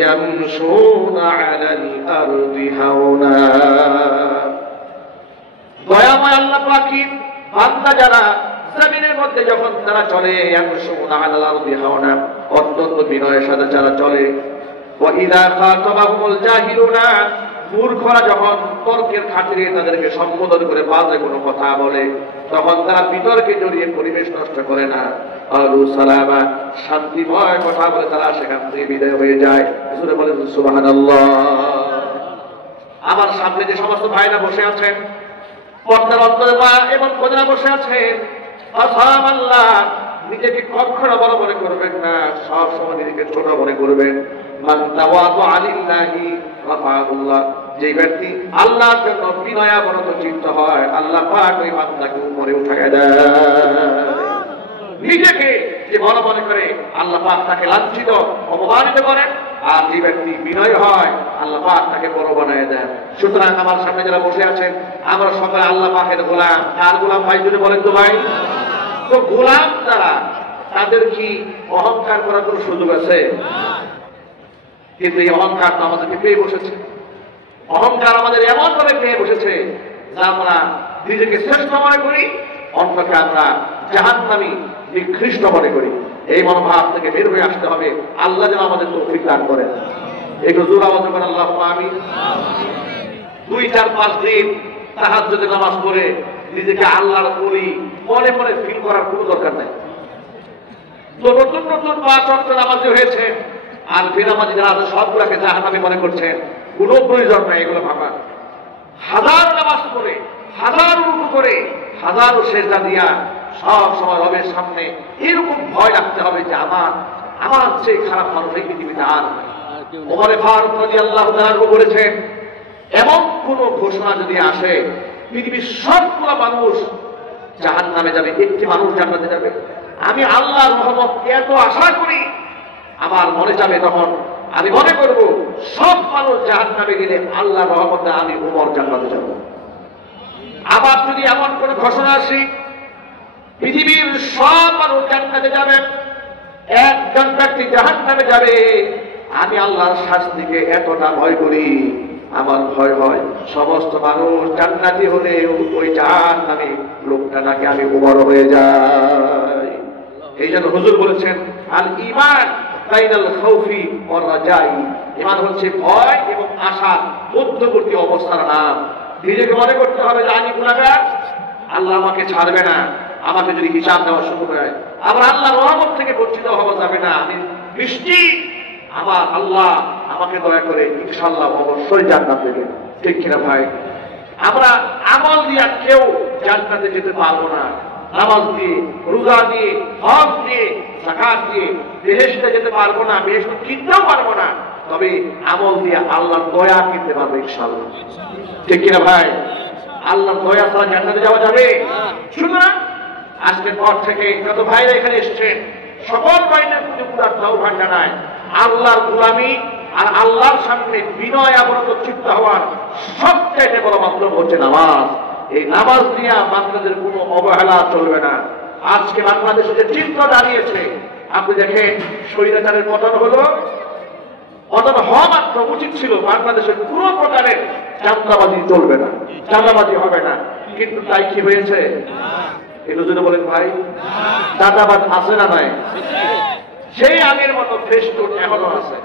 ইয়ামশুনা আলাল আরদি হাওনা। দয়াময় আল্লাহ পাকের বান্দা যারা জমিনের মধ্যে যখন তারা চলে, ইয়ামশুনা আলাল আরদি হাওনা, অত্যন্ত বিনয়ের সাথে যারা চলে। ওয়া ইযা খাতাবাহুমুল জাহিলুনা, মূর্খরা যখন তর্কের খাতিরে তাদেরকে সম্বোধন করে বাজে কোনো কথা বলে, তখন তারা বিতর্কে জড়িয়ে পরিবেশ নষ্ট করে না। আলু সালামা, শান্তিময় কথা বলে তারা সেখান থেকে বিদায় হয়ে যায়। শুনে বলেন সুবহানাল্লাহ। আমার সামনে যে সমস্ত ভাইরা বসে আছেন, পর্দার অন্তরে মা এবং বোনেরা বসে আছেন, আল্লাহ নিজেকে কখনো বড় মনে করবেন না, সব সময় নিজেকে ছোট মনে করবেন। মান তাওয়াদু আলিল্লাহি রাফাহুল্লাহ, যে ব্যক্তি আল্লাহর জন্য বিনয়াবনত চিত্ত হয়, আল্লাহ পাক ওই বান্দাকে উপরে উঠায় দেয়। নিজেকে যে বড় মনে করে, আল্লাহ পাক তাকে লাঞ্ছিত অপমানিত করেন, আর যে ব্যক্তি বিনয় হয়, আল্লাহ পাক তাকে বড় বানায় দেন। সুতরাং আমার সামনে যারা বসে আছেন, আমরা সবাই আল্লাহ পাকের গোলাম। কার গোলাম ভাই যদি বলেন তো ভাই? তো গোলাম তারা, তাদের কি অহংকার করার কোনো সুযোগ আছে? কিন্তু এই অহংকার তো আমাদেরকে পেয়ে বসেছে। অহংকার আমাদের এমন ভাবে পেয়ে বসেছে যে আমরা নিজেকে শ্রেষ্ঠ মনে করি, অন্যকে আমরা জাহান্নামী, নিকৃষ্ট মনে করি। এই মনোভাব থেকে বের হয়ে আসতে হবে। আল্লাহ যেন আমাদের তৌফিক দান করেন। একটু জোর আওয়াজ করেন আল্লাহুম্মা আমিন। 2, 4, 5 দিন তাহাজ্জুদের নামাজ পড়ে নিজেকে আল্লাহর ওলি মনে মনে ফিল করার কোনো দরকার নাই। তো নতুন নতুন 5 ওয়াক্ত নামাজি হয়েছে, আর বেনামাজি যারা আছে সবগুলাকে জাহান্নামী মনে করছেন, কোনো প্রয়োজন নাই এগুলো ভাবা। হাজার নামাজ পড়ে, হাজার রুকু করে, হাজারো সেজদা দিয়া সব সময় রবের সামনে এরকম ভয় রাখতে হবে যে আমার চেয়ে খারাপ মানুষ এই পৃথিবীতে আর ওমর ফারুক রাদিয়াল্লাহু তাআলা বলেছেন, এমন কোন ঘোষণা যদি আসে পৃথিবীর সবগুলো মানুষ জাহান্নামে যাবে, একটি মানুষ জান্নাতে যাবে, আমি আল্লাহর রহমত এত আশা করি আমার মনে যাবে, তখন আমি মনে করব সব মানুষ জাহান্নামে গেলে আল্লাহর রহমতে আমি ওমর জান্নাতে যাব। আবার যদি এমন কোন ঘোষণা আসে পৃথিবীর সব মানুষ জান্নাতে যাবে, একজন ব্যক্তি জাহান্নামে যাবে, আমি আল্লাহর শাস্তিকে এতটা ভয় করি, আমার ভয় হয় সমস্ত মানুষ জান্নাতি হলে ওই জাহান্নামী লোকটা নাকি আমি ওমর হয়ে যাই। এই জন্য হুজুর বলেছেন, আল ঈমান বাইনাল খাউফি ওয়ার রাজাই, ঈমান হচ্ছে ভয় এবং আশা মধ্যবর্তী অবস্থার নাম। নিজেকে মনে করতে হবে যে আমি গুনাহগার, আল্লাহ আমাকে ছাড়বে না, আমাকে যদি হিসাব দেওয়া শুরু করে, আবার আল্লাহর রহমত থেকে বঞ্চিত হওয়া যাবে না, আমি বৃষ্টি, আমার আল্লাহ আমাকে দয়া করে ইনশাআল্লাহ অবশ্যই জান্নাত দেবে। ঠিক কিনা ভাই? আমরা আমল দিয়ে কেউ জান্নাতে যেতে পারবো না, নামাজ দিয়ে, রোজা দিয়ে, হজ দিয়ে, যাকাত দিয়ে বেহেশতে যেতে পারবো না, বেহেশত কিনতেও পারবো না, তবে আমল দিয়ে আল্লাহর দয়া কিনতে পারবো ইনশাআল্লাহ। ঠিক কিনা ভাই? আল্লাহর দয়া ছাড়া জান্নাতে যাওয়া যাবে? শুনুন, আজকের পর থেকে যত ভাইরা এখানে এসেছেন সকল ভাইদের প্রতি আহ্বান জানায়, আল্লাহর গোলামি আর আল্লাহর সামনে বিনয় অবনত চিত্ত হওয়ার সবচাইতে বড় মাধ্যম হচ্ছে নামাজ। এই নামাজ নিয়ে বাংলাদেশের কোনো অবহেলা চলবে না। আজকে বাংলাদেশে যে চিত্র দাঁড়িয়েছে, আপনি দেখেন স্বৈরাচারের পতন হলো, পতন হওয়া মাত্র উচিত ছিল বাংলাদেশের কোনো প্রকারের চাঁদাবাজি চলবে না, চাঁদাবাজি হবে না, কিন্তু তাই কি হয়েছে? একটু যদি বলেন ভাই, চাঁদাবাজ আছে না নাই? সেই আগের মতো ফেস্টুন এখনো আছে,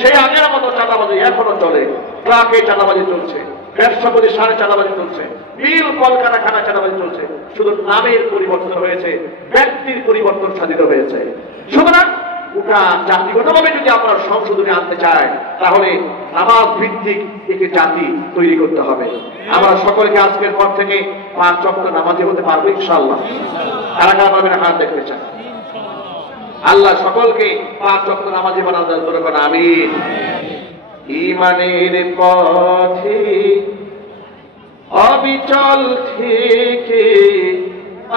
সেই আগের মতো চাঁদাবাজি এখনো চলে, ট্রাকে চাঁদাবাজি চলছে, ব্যবসা প্রতিষ্ঠানে চাঁদাবাজি চলছে, বিল কলকারখানা চাঁদাবাজি চলছে, শুধু নামের পরিবর্তন হয়েছে, ব্যক্তির পরিবর্তন সাধিত হয়েছে। সুতরাং গোটা জাতিগতভাবে যদি আমরা সংশোধনে আনতে চাই, তাহলে নামাজ ভিত্তিক একটি জাতি তৈরি করতে হবে। আমরা সকলকে আজকের পর থেকে 5 ওয়াক্ত নামাজি হতে পারবো ইনশাআল্লাহ। কারা কারা পারবেন হাত দেখতে চাই? আল্লাহ সকলকে 5 ওয়াক্ত নামাজি বানানোর জন্য বলেন আমিন। ঈমানের পথে অবিচল থেকে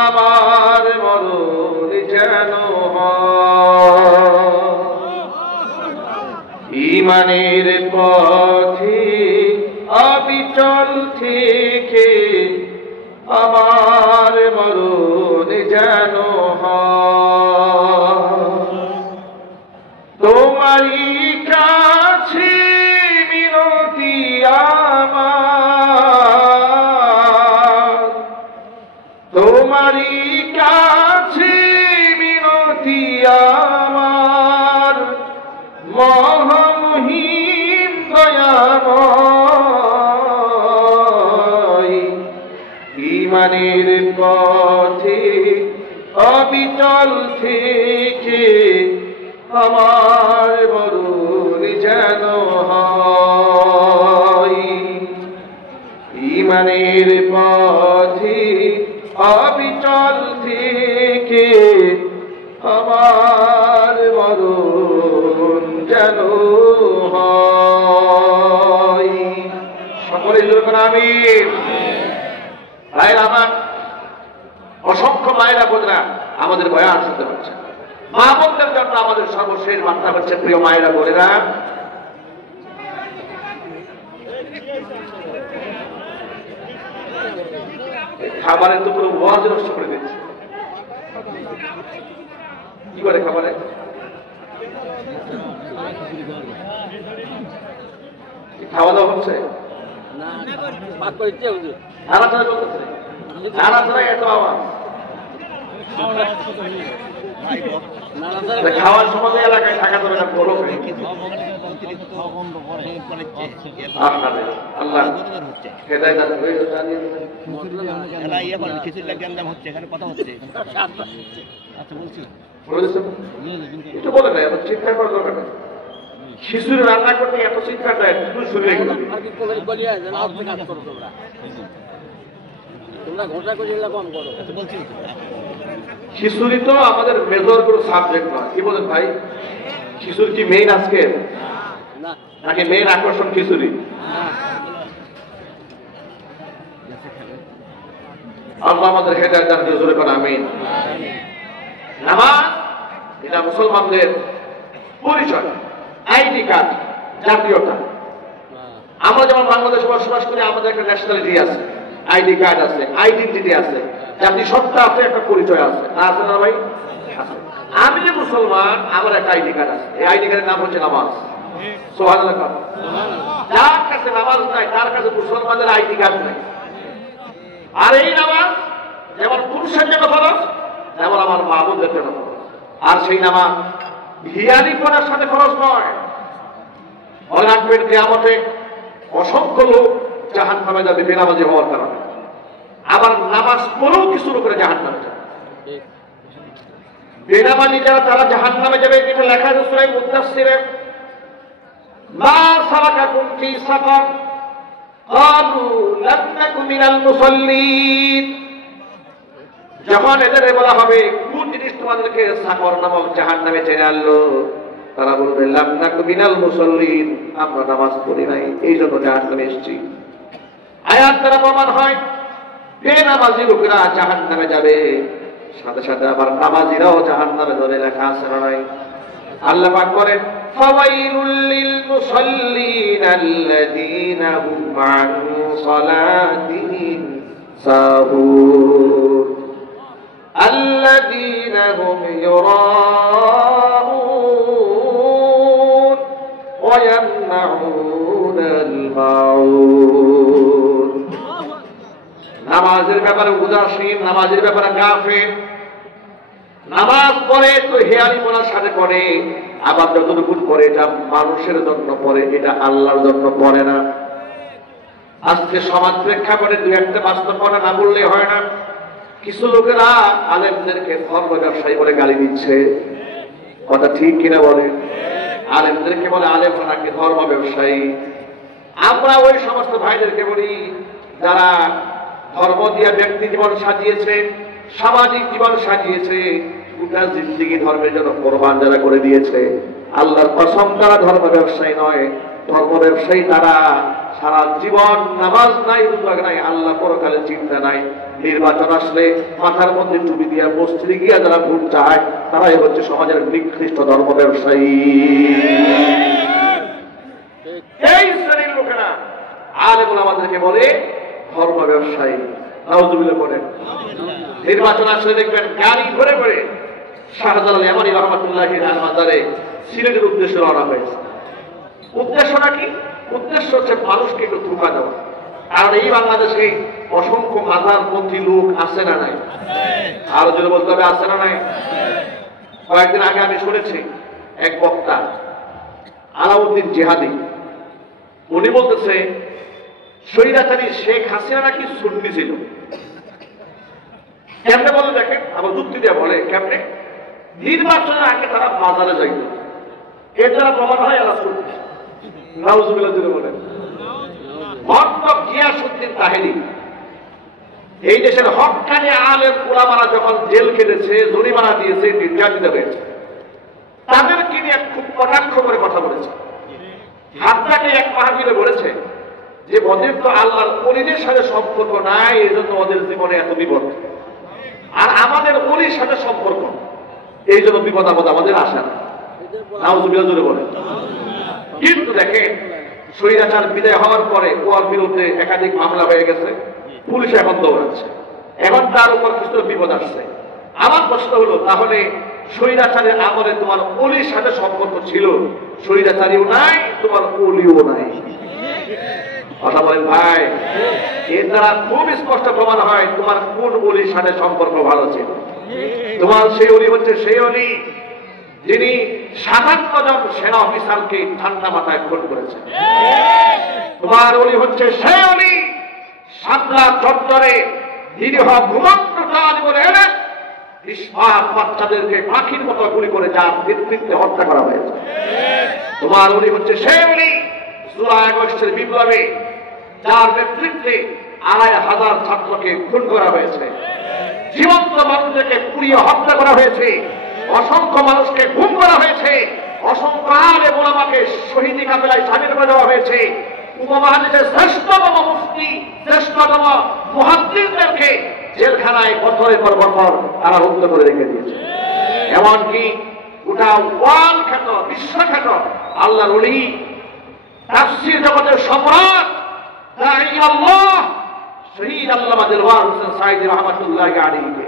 আমার মরণ যেন হয়, ঈমানের পথে অবিচল থেকে আমার মরণ যেন হয়, তোমারই কাছে মিনতি আমার, তোমারই কাছে মিনতি আমার, মহামহিম দয়াময়, ঈমানের পথে অবিচল থেকে আমার মরণ যেন হয়, ঈমানের পথে অবিচল থেকে আমার মরণ যেন হয়। সকলে জোরে করে আমিন। ভাইরা আমার, অসংখ্য মায়েরা বোনেরা আমাদের বয়ান শুনতে পাচ্ছে, মা বোনদের জন্য আমাদের সর্বশেষ বার্তা হচ্ছে, প্রিয় মায়েরা বোনেরা, খাবারের তো পুরো ওয়াজ নষ্ট করে দিচ্ছে। কি করে খাবারে? খাওয়া দাওয়া হচ্ছে, আলাদা করতেছে, আলাদা এত আওয়াজ, খাওয়ার সময় এলাকায় থাকা যাবে না। বড় আল্লাহ বলে না, এত চিন্তা করার দরকার নেই। খিচুড়ি রান্না করতে এত চিন্তা দেয়, তোমরা ঘোষণা করে কম করো বলছি। খিচুড়ি তো আমাদের মেজর কোনো সাবজেক্ট নয়, কি বলেন ভাই? খিচুড়ি কি মেইন আজকে, নাকি মেইন আকর্ষণ খিচুড়ি? আল্লাহ আমাদের হেদায়েত দান করে, জোরে করে আমিন। নামাজ এটা মুসলমানদের পরিচয়, আইডি কার্ড, জাতীয়তা। আমরা যেমন বাংলাদেশে বসবাস করি, আমাদের একটা ন্যাশনালিটি আছে, আইডি কার্ড আছে, আইডেন্টিটি আছে, জাতিসত্তা আছে, একটা পরিচয় আছে, আছে না ভাই? আমি যে মুসলমান, আমার একটা আইডি কার্ড আছে, এই আইডি কার্ডের নাম হচ্ছে নামাজ। সুবহানাল্লাহ। যার কাছে নামাজ নাই তার কাছে মুসলমানের আইডি কার্ড নাই। আর এই নামাজ যেমন পুরুষের জন্য ফরজ, যেমন আমার মা বোনদের জন্য ফরজ। আর সেই নামাজ হিয়ালি করার সাথে ফরজ নয়। মনে রাখবেন, কিয়ামতে অসংখ্য লোক জাহান্নামে যাবে বেনামাজি হওয়ার কারণে। আবার নামাজ পড়েও কিছু লোকেরা জাহান্নামে যাবে। বেনামাজি যারা তারা জাহান্নামে যাবে, এটা লেখা আছে সূরা মুদাসসিরে। মা সালাকাকুম ফি সাকার ক্বালু লাম নাকু মিনাল মুসাল্লিন। যখন এদের বলা হবে কোন জিনিস তোমাদেরকে সাকর নামক জাহান্নামে টেনে আনলো, তারা বলবে লাম নাকু মিনাল মুসাল্লিন, আমরা নামাজ পড়ি নাই, এই জন্য জাহান্নামে এসেছি। আয়াত দ্বারা প্রমাণ হয় বেনামাজি লোকেরা জাহান্নামে যাবে, সাথে সাথে আবার নামাজিরাও জাহান্নামে ধরে লেখা আছে না নাই? আল্লাহ পাক বলেন ফাওয়াইলুল লিল মুসাল্লিন আল্লাযীনা হুম আন সালাতিহিম সাহুন আল্লাযীনা হুম ইউরাউন ওয়া ইয়ামনাউনাল মাউন। নামাজের ব্যাপারে উদাসীন, নামাজের ব্যাপারে গাফিল। নামাজ পড়ে তো হেয়ালি পড়ার সাথে পড়ে, আবার যতটুকু পড়ে এটা মানুষের জন্য পড়ে, এটা আল্লাহর জন্য পড়ে না। আজকে সমাজ প্রেক্ষাপটে দুই একটা বাস্তব কথা না বললে হয় না। কিছু লোকেরা আলেমদেরকে ধর্ম ব্যবসায়ী বলে গালি দিচ্ছে, কথা ঠিক কিনা বলে? আলেমদেরকে বলে আলেম নাকি ধর্ম ব্যবসায়ী। আমরা ওই সমস্ত ভাইদেরকে বলি যারা ধর্ম দিয়া ব্যক্তি জীবন সাজিয়েছে, সামাজিক জীবন সাজিয়েছে, গোটা জিন্দেগি ধর্মের জন্য কোরবান যারা করে দিয়েছে, আল্লাহর কসম তারা ধর্ম ব্যবসায়ী নয়। ধর্ম ব্যবসায়ী তারা সারা জীবন নামাজ নাই, রোজা নাই, আল্লাহ পরকালে চিন্তা নাই। নির্বাচন আসলে মাথার মধ্যে টুপি দিয়া মসজিদে গিয়া যারা ভোট চায়, তারাই হচ্ছে সমাজের নিকৃষ্ট ধর্ম ব্যবসায়ী। এই শ্রেণীর লোকেরা আলেমুল আমাদেরকে বলে ধর্ম ব্যবসায়ী। নাউজুবিল্লাহ বলেন। নির্বাচন আসলে দেখবেন গাড়ি ভরে ভরে শাহজালাল ইয়ামানী রাহমাতুল্লাহি আলাইহির মাজারে সিলেটের উদ্দেশ্যে রওনা হয়েছে। উদ্দেশ্যটা কি? উদ্দেশ্য হচ্ছে মানুষকে একটু ধোঁকা দেওয়া। কারণ এই বাংলাদেশে অসংখ্য মাজারপন্থী লোক আছে না নাই? আরো যদি বলতে হবে আছে না নাই? কয়েকদিন আগে আমি শুনেছি এক বক্তা আলাউদ্দিন জিহাদি, উনি বলতেছে স্বৈরাচারী শেখ হাসিনা নাকি সুন্নি ছিল। কেমনে বলে দেখেন, আবার যুক্তি দিয়ে বলে কেমনে? নির্বাচনের আগে তারা বাজারে যাইত, এর দ্বারা প্রমাণ হয় এরা সুন্নি। নাউজুবিল্লাহ জুড়ে বলেন। ভক্ত গিয়াসউদ্দিন তাহেরি, এই দেশের হক্কানি আলেম ওলামারা যখন জেল কেটেছে, জরিমানা দিয়েছে, নির্যাতিত হয়েছে, তাদেরকে নিয়ে খুব কটাক্ষ করে কথা বলেছে। হাতটাকে এক মাহফিলে বলেছে যে ওদের তো আল্লাহর ওলিদের সাথে সম্পর্ক নাই, এই জন্য ওদের জীবনে এত বিপদ। আর আমাদের ওলির সাথে সম্পর্ক, এই জন্য বিপদ আপদ আমাদের আসা না। নাউজুবিল্লাহ জুড়ে বলেন। কিন্তু দেখেন, স্বৈরাচার বিদায় হওয়ার পরে ওর বিরুদ্ধে একাধিক মামলা হয়ে গেছে, পুলিশ এখন দৌড়াচ্ছে, এখন তার উপর কিছু বিপদ আসছে। আমার প্রশ্ন হলো, তাহলে স্বৈরাচারের আমলে তোমার ওলির সাথে সম্পর্ক ছিল, স্বৈরাচারীও নাই, তোমার ওলিও নাই। কথা বলেন ভাই। এর দ্বারা খুব স্পষ্ট প্রমাণ হয় তোমার কোন ওলির সাথে সম্পর্ক ভালো ছিল। তোমার সেই ওলি হচ্ছে সেই ওলি যিনি 57 জন সেনা অফিসারকে ঠান্ডা মাথায় খুন করেছে। তোমার ওলি হচ্ছে সেই ওলি শাপলা চত্বরে নিরীহ ঘুমন্ত বলে এনে ইসলাম বাচ্চাদেরকে পাখির মতো গুলি করে যার নেতৃত্বে হত্যা করা হয়েছে। তোমার ওলি হচ্ছে সেই ওলি জুলাই আগস্টের বিপ্লবে যার নেতৃত্বে 2500 ছাত্রকে খুন করা হয়েছে। জীবন্ত মানুষদেরকে পুড়িয়ে হত্যা করা হয়েছে, অসংখ্য মানুষকে গুম করা হয়েছে, অসংখ্য আলেম ওলামাকে শহীদি কাফেলায় শামিল করে দেওয়া হয়েছে, উপমহাদেশের শ্রেষ্ঠতম মুফতি, শ্রেষ্ঠতম মুহাদ্দিসদেরকে জেলখানায় বছরের পর বছর তারা রুদ্ধ করে রেখে দিয়েছে। এমনকি গোটা ওয়ার্ল্ড খ্যাত, বিশ্বখ্যাত আল্লাহর ওলি, তাফসীর জগতের সম্রাট, দাঈ আল্লাহ শহীদ আল্লামা দেলওয়ার হোসেন সাঈদী রাহমাতুল্লাহি আলাইহিকে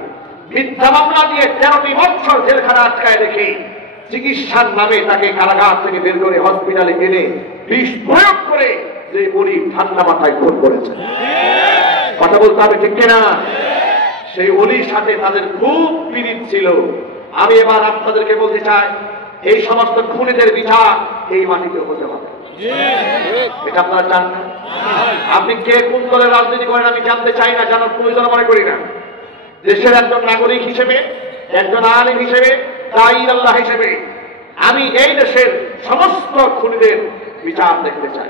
মিথ্যা মামলা দিয়ে 13টি বছর জেলখানা আটকায় রেখে চিকিৎসার নামে তাকে কারাগার থেকে বের করে হসপিটালে এনে বিষ প্রয়োগ করে যে ওলি ঠান্ডা মাথায় খুন করেছে। কথা বলতে হবে ঠিক কিনা? সেই ওলির সাথে তাদের খুব পীড়িত ছিল। আমি এবার আপনাদেরকে বলতে চাই, এই সমস্ত খুনিদের বিচার এই মাটিতে হতে হবে। এটা আপনারা চান না? আপনি কে কোন দলের রাজনীতি করেন আমি জানতে চাই না, জানার প্রয়োজন মনে করি না। দেশের একজন নাগরিক হিসেবে, একজন আলিম হিসেবে, দাঈ আল্লাহ হিসেবে আমি এই দেশের সমস্ত খুনিদের বিচার দেখতে চাই।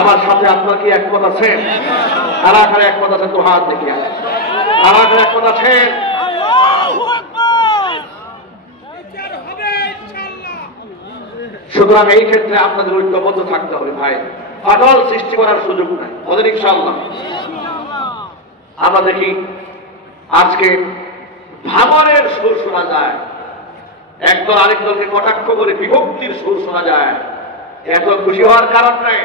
আমার সাথে আপনার কি একমত আছেন? কারা কারা একমত আছেন তো হাত দেখিয়ে, কারা কারা একমত আছেন? সুতরাং এই ক্ষেত্রে আপনাদের ঐক্যবদ্ধ থাকতে হবে ভাই, ফাটল সৃষ্টি করার সুযোগ নাই। বলেন ইনশাআল্লাহ। আমরা দেখি আজকে ভাঙনের সুর শোনা যায়, একদল আরেক দলকে কটাক্ষ করে বিভক্তির সুর শোনা যায়। এত খুশি হওয়ার কারণ নাই,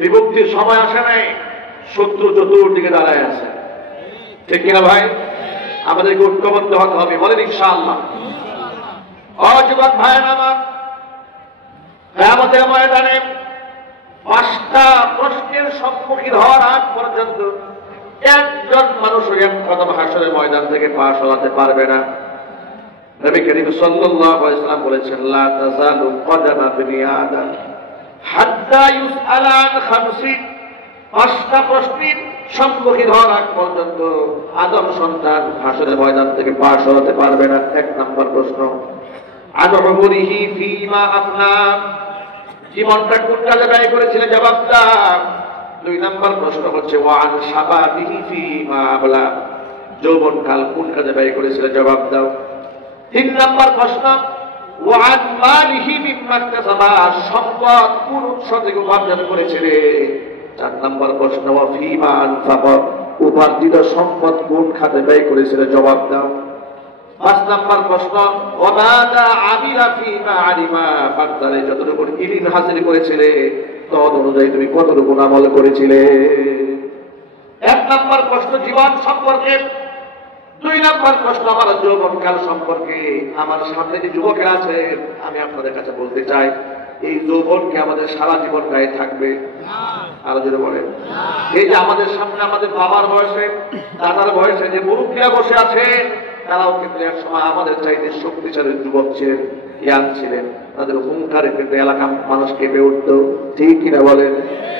বিভক্তির সময় আসে নাই, শত্রু চতুর্দিকে দাঁড়ায় আছে। ঠিক কিনা ভাই? আমাদেরকে ঐক্যবদ্ধ হতে হবে। বলেন ইনশাআল্লাহ। যুবক ভাইয়ের আমার, কিয়ামতের ময়দানে 5টা প্রশ্নের সম্মুখীন হওয়ার আগ পর্যন্ত একজন মানুষ এক কদম হাসরের ময়দান থেকে পা সরাতে পারবে না। নবী করিম সাল্লাল্লাহু আলাইহি ওয়াসাল্লাম বলেছেন, লা তাযালু কদামা ইবনি আদম হাত্তা ইউসআলা আন খামসিন। 5টা প্রশ্নের সম্মুখীন হওয়ার আগ পর্যন্ত আদম সন্তান হাসরের ময়দান থেকে পা সরাতে পারবে না। 1 নম্বর প্রশ্ন, আন উমরিহি ফীমা আফনা, জীবনটা কোন কাজে ব্যয় করেছিলেন, জবাব দাও। 2 নম্বর প্রশ্ন হচ্ছে ওয়ান শাবাবিহি ফীমা আবলা, যৌবনকাল কোন কাজে ব্যয় করেছিলেন, জবাব দাও। 3 নম্বর প্রশ্ন ওয়ান মালিহি মিম্মা কাসাবা, সম্পদ কোন উৎস থেকে উপার্জন করেছিলে। 4 নম্বর প্রশ্ন ওয়া ফীমা আনফাকা, উপার্জিত সম্পদ কোন খাতে ব্যয় করেছিলে, জবাব দাও। 5 নম্বর প্রশ্ন ওয়ামাদা আমিলা ফীমা আলিমা, বান্দারে যতটুকু ইলম হাসিল করেছিলে তদ অনুযায়ী তুমি কতটুকু আমল করেছিলে। 1 নম্বর প্রশ্ন জীবন সম্পর্কে, 2 নম্বর প্রশ্ন আমার যৌবনকাল সম্পর্কে। আমার সামনে যে যুবকেরা আছে আমি আপনাদের কাছে বলতে চাই, এই যৌবনকে আমাদের সারা জীবন গায়ে থাকবে? আরো যদি বলেন, এই যে আমাদের সামনে আমাদের বাবার বয়সে, দাদার বয়সে যে মুরব্বীরা বসে আছে, তারাও কিন্তু এক সময় আমাদের চাইতে শক্তিশালী যুবক ছিলেন, জ্ঞান ছিলেন, তাদের হুঙ্কারে কিন্তু এলাকার মানুষ কেঁপে উঠত। ঠিক কিনা বলেন?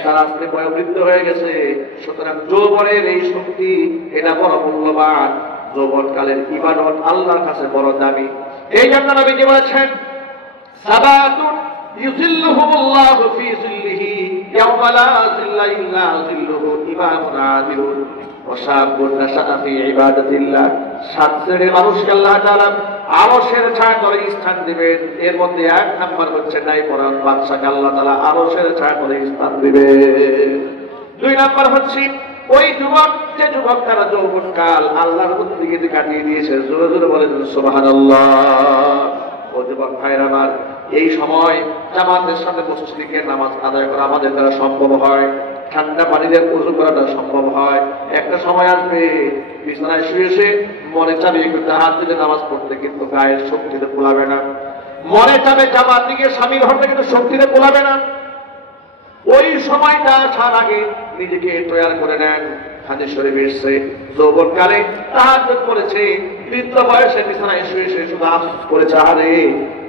তারা আজকে বয়োবৃদ্ধ হয়ে গেছে। সুতরাং যৌবনের এই শক্তি এটা বড় মূল্যবান। যৌবনকালের ইবাদত আল্লাহর কাছে বড় দামি। এই জন্য নবীজি বলেছেন, সাবাতুন ইউযিল্লুহুমুল্লাহু ফি যিল্লিহি ইয়াওমা লা যিল্লা ইল্লা যিল্লুহু, ইমামুন আদিলুন ওয়া শাবুন নাশাআ ফি ইবাদাতিল্লাহ। 7 শ্রেণীর মানুষকে আল্লাহ তাআলা আরশের ছায়া তলে স্থান দিবেন। এর মধ্যে 1 নম্বর হচ্ছে ন্যায়পরায়ণ বাদশাকে আল্লাহ তাআলা আরশের ছায়া তলে স্থান দিবেন। 2 নম্বর হচ্ছে ওই যুবক, যে যুবক তারা যৌবনকাল আল্লাহর দিকে কাটিয়ে দিয়েছে। জোরে জোরে বলেন সুবহানাল্লাহ। ও যুবক ভাইরা আমার, এই সময় জামাতের সাথে মসজিদে গিয়ে নামাজ আদায় করা আমাদের দ্বারা সম্ভব হয়, ঠান্ডা পানিতে ওযু করাটা সম্ভব হয়। একটা সময় আসবে বিছানায় শুয়ে শুয়ে মনে চাবে একটু হাত দিলে নামাজ পড়তে, কিন্তু গায়ের শক্তিতে পোলাবে না। মনে চাবে জামাত দিকে সামিল হতে, কিন্তু শক্তিতে পোলাবে না। ওই সময়টা আসার আগে নিজেকে তৈরি করে নেন। হাদিস শরীফে এসেছে, যৌবনকালে তাহাজ্জুদ করেছে, বৃদ্ধ বয়সে বিছানায় শুয়ে শুয়ে শুধু আফসোস করেছে, আরে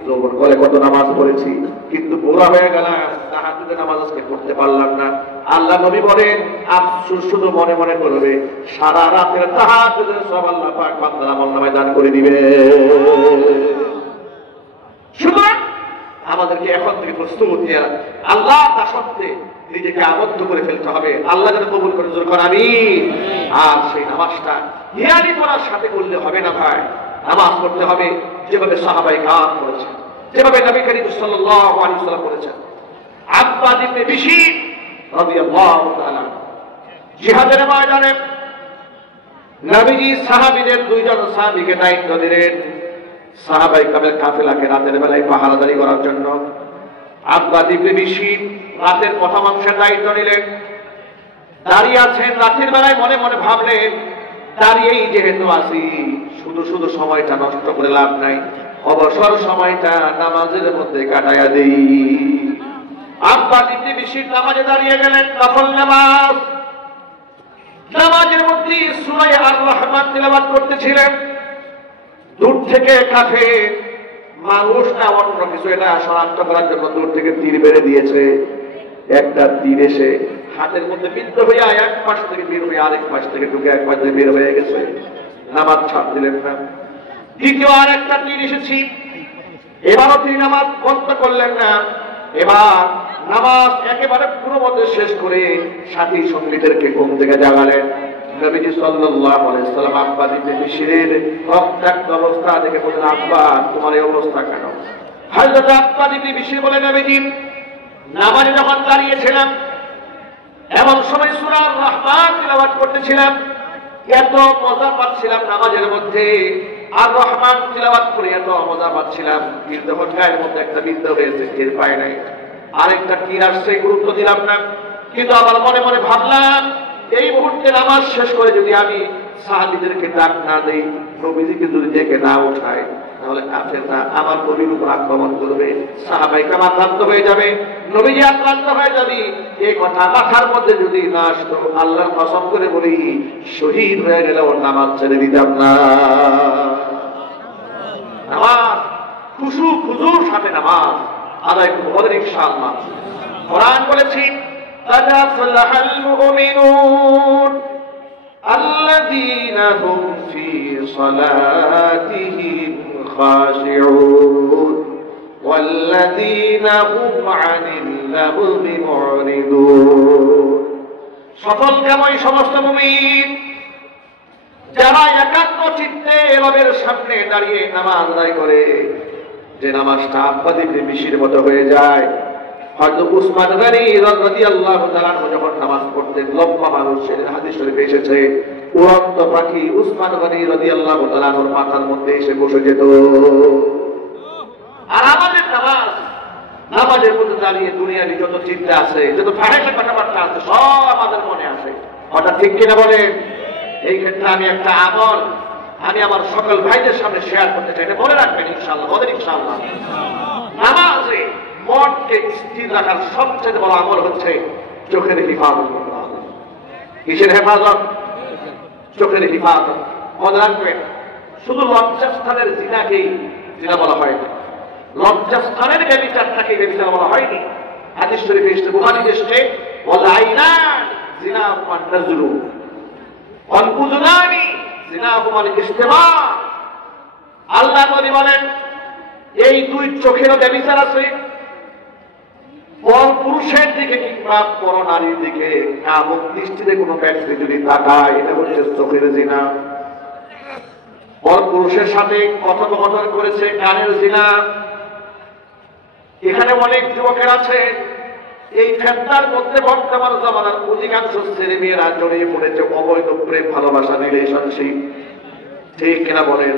যৌবনকালে কত নামাজ পড়েছি, কিন্তু বুড়া হয়ে গেলাম, তাহাজ্জুদের নামাজ আজকে পড়তে পারলাম না। আল্লাহ নবী বলেন, আফসোস শুধু মনে মনে করবে, সারা রাতের তাহাজ্জুদের সওয়াব আল্লাহ পাক বান্দার আমলনামায় দান করে দিবে। সুতরাং আমাদেরকে এখন থেকে প্রস্তুত নিয়ে আল্লাহ দাসত্বে নিজেকে আবদ্ধ করে ফেলতে হবে। আল্লাহ যেন কবুল করে জোর করে আমিন। আর সেই নামাজটা হিয়ালি পড়ার সাথে করলে হবে না ভাই, নামাজ পড়তে হবে যেভাবে সাহাবায়ে কেরাম করেছেন, যেভাবে নবী করিম সাল্লাল্লাহু আলাইহি ওয়াসাল্লাম করেছেন। আব্বাদ ইবনে বিশর রাদিয়াল্লাহু তাআলা জিহাদের ময়দানে নবীজি সাহাবীদের দুইজন সাহাবীকে দায়িত্ব দিলেন সাহাবায়ে কেরামের কাফেলাকে রাতের বেলায় পাহারাদারি করার জন্য। আব্বাদ ইবনে বিশর রাতের প্রথম অংশের দায়িত্ব নিলেন। দাঁড়িয়ে আছেন, রাতের বেলায় মনে মনে ভাবলেন দাঁড়িয়েই যেহেতু আছি, শুধু শুধু সময়টা নষ্ট করে লাভ নাই, অবসর সময়টা নামাজের মধ্যে কাটাইয়া দেই। আব্বাদ ইবনে বিশর নামাজে দাঁড়িয়ে গেলেন, নফল নামাজ। নামাজের মধ্যে সূরা আর রহমান তিলাওয়াত করতেছিলেন। দূর থেকে কাফের মানুষটা অন্য কিছু এটা শনাক্ত করার জন্য দূর থেকে তীর বেড়ে দিয়েছে। একটা তীর এসে হাতের মধ্যে বিদ্ধ হইয়া এক পাশ থেকে বের হয়ে আরেক পাশ থেকে ঢুকে এক পাশ থেকে বের হয়ে গেছে। নামাজ ছাড় দিলেন না। দ্বিতীয় আর একটা তীর এসেছি, এবারও তিনি নামাজ বন্ধ করলেন না। এবার নামাজ একেবারে পুরো মধ্যে শেষ করে সাথী সঙ্গীদেরকে ঘুম থেকে জাগালেন। নবীজি সাল্লাল্লাহু আলাইহি ওয়াসাল্লাম আব্বাদ ইবনে বিশরের রক্তাক্ত অবস্থা দেখে বললেন, আব্বা তোমার এই অবস্থা কেন? হযরত আব্বাদ ইবনে বিশর বলেন, নবীজি নামাজে যখন দাঁড়িয়েছিলাম এমন সময় সূরা আর রহমান তিলাওয়াত করতেছিলাম, এত মজা পাচ্ছিলাম নামাজের মধ্যে। আর রহমান তিলাওয়াত করে এত মজা পাচ্ছিলাম, তীর যখন গায়ের মধ্যে একটা বিদ্ধ হয়েছে টের পাই নাই, আরেকটা তীর আসছে গুরুত্ব দিলাম না। কিন্তু আবার মনে মনে ভাবলাম এই মুহূর্তে নামাজ শেষ করে যদি আমি সাহাবীদেরকে ডাক না দেই, নবীজিকে যদি ডেকে না উঠাই, তাহলে কাফেররা আমার নবীর উপর আক্রমণ করবে, সাহাবায়ে কেরাম আক্রান্ত হয়ে যাবে, নবীজি আক্রান্ত হয়ে যাবে। এই কথা মাথার মধ্যে যদি না আসতো, আল্লাহর কসম করে বলি শহীদ হয়ে গেলেও নামাজ ছেড়ে দিতাম না। নামাজ খুশু খুজুর সাথে নামাজ আদায় করব ইনশাআল্লাহ। কোরআন বলেছি قد أفلح المؤمنون الذين هم في صلاتهم خاشعون والذين هم عن اللغو معرضون। সফল কেমন সমস্ত মুমিন যারা একাত্ম চিত্তে রবের সামনে দাঁড়িয়ে নামাজ আদায় করে, যে নামাজটা আব্বাদ ইবনে বিশর মতো হয়ে যায়। হযরত উসমান গনি রাদিয়াল্লাহু তাআলা যখন নামাজ পড়তেন, লম্বা মানুষের হাদিস শরীফে এসেছে উড়ন্ত পাখি উসমান গনি রাদিয়াল্লাহু তাআলার মাথার মধ্যে এসে বসে যেত। আর আমাদের নামাজের মধ্যে দাঁড়িয়ে দুনিয়ার যত চিন্তা আছে, যত ফারাইলের কথাবার্তা আছে, সব আমাদের মনে আসে। হঠাৎ ঠিক কিনা বলেন? এই ক্ষেত্রে আমি একটা আমল আমি আমার সকল ভাইদের সামনে শেয়ার করতে চাই, এটা মনে রাখবেন ইনশাআল্লাহ, বলেন ইনশাআল্লাহ। নামাজে মনকে স্থির রাখার সবচেয়ে বড় আমল হচ্ছে চোখের হিফাজত করা। কিসের হেফাজত? চোখের হিফাজত। মনে রাখবেন, শুধু লজ্জাস্থানের জিনাকেই জিনা বলা হয়নি, লজ্জাস্থানের ব্যভিচারটাকে ব্যভিচার বলা হয়নি। হাদিস শরীফে এসেছে, বুখারীতে এসেছে, ওয়াল আইনান জিনাহুমা নাজরু ওয়াল উযুনানি জিনাহুমা ইস্তিমা। আল্লাহ নবী বলেন এই দুই চোখেরও ব্যভিচার আছে। পর পুরুষের দিকে কিংবা পর নারীর দিকে কামুক দৃষ্টিতে কোনো ব্যক্তি যদি তাকায়, এটা হচ্ছে চোখের জিনা। পর পুরুষের সাথে কথোপকথন করেছে, কানের জিনা। এখানে অনেক যুবকের আছে এই ফেতনার মধ্যে। বর্তমান জামানার অধিকাংশ ছেলে মেয়েরা জড়িয়ে পড়েছে অবৈধ প্রেম ভালোবাসা রিলেশনশিপ। ঠিক কিনা বলেন?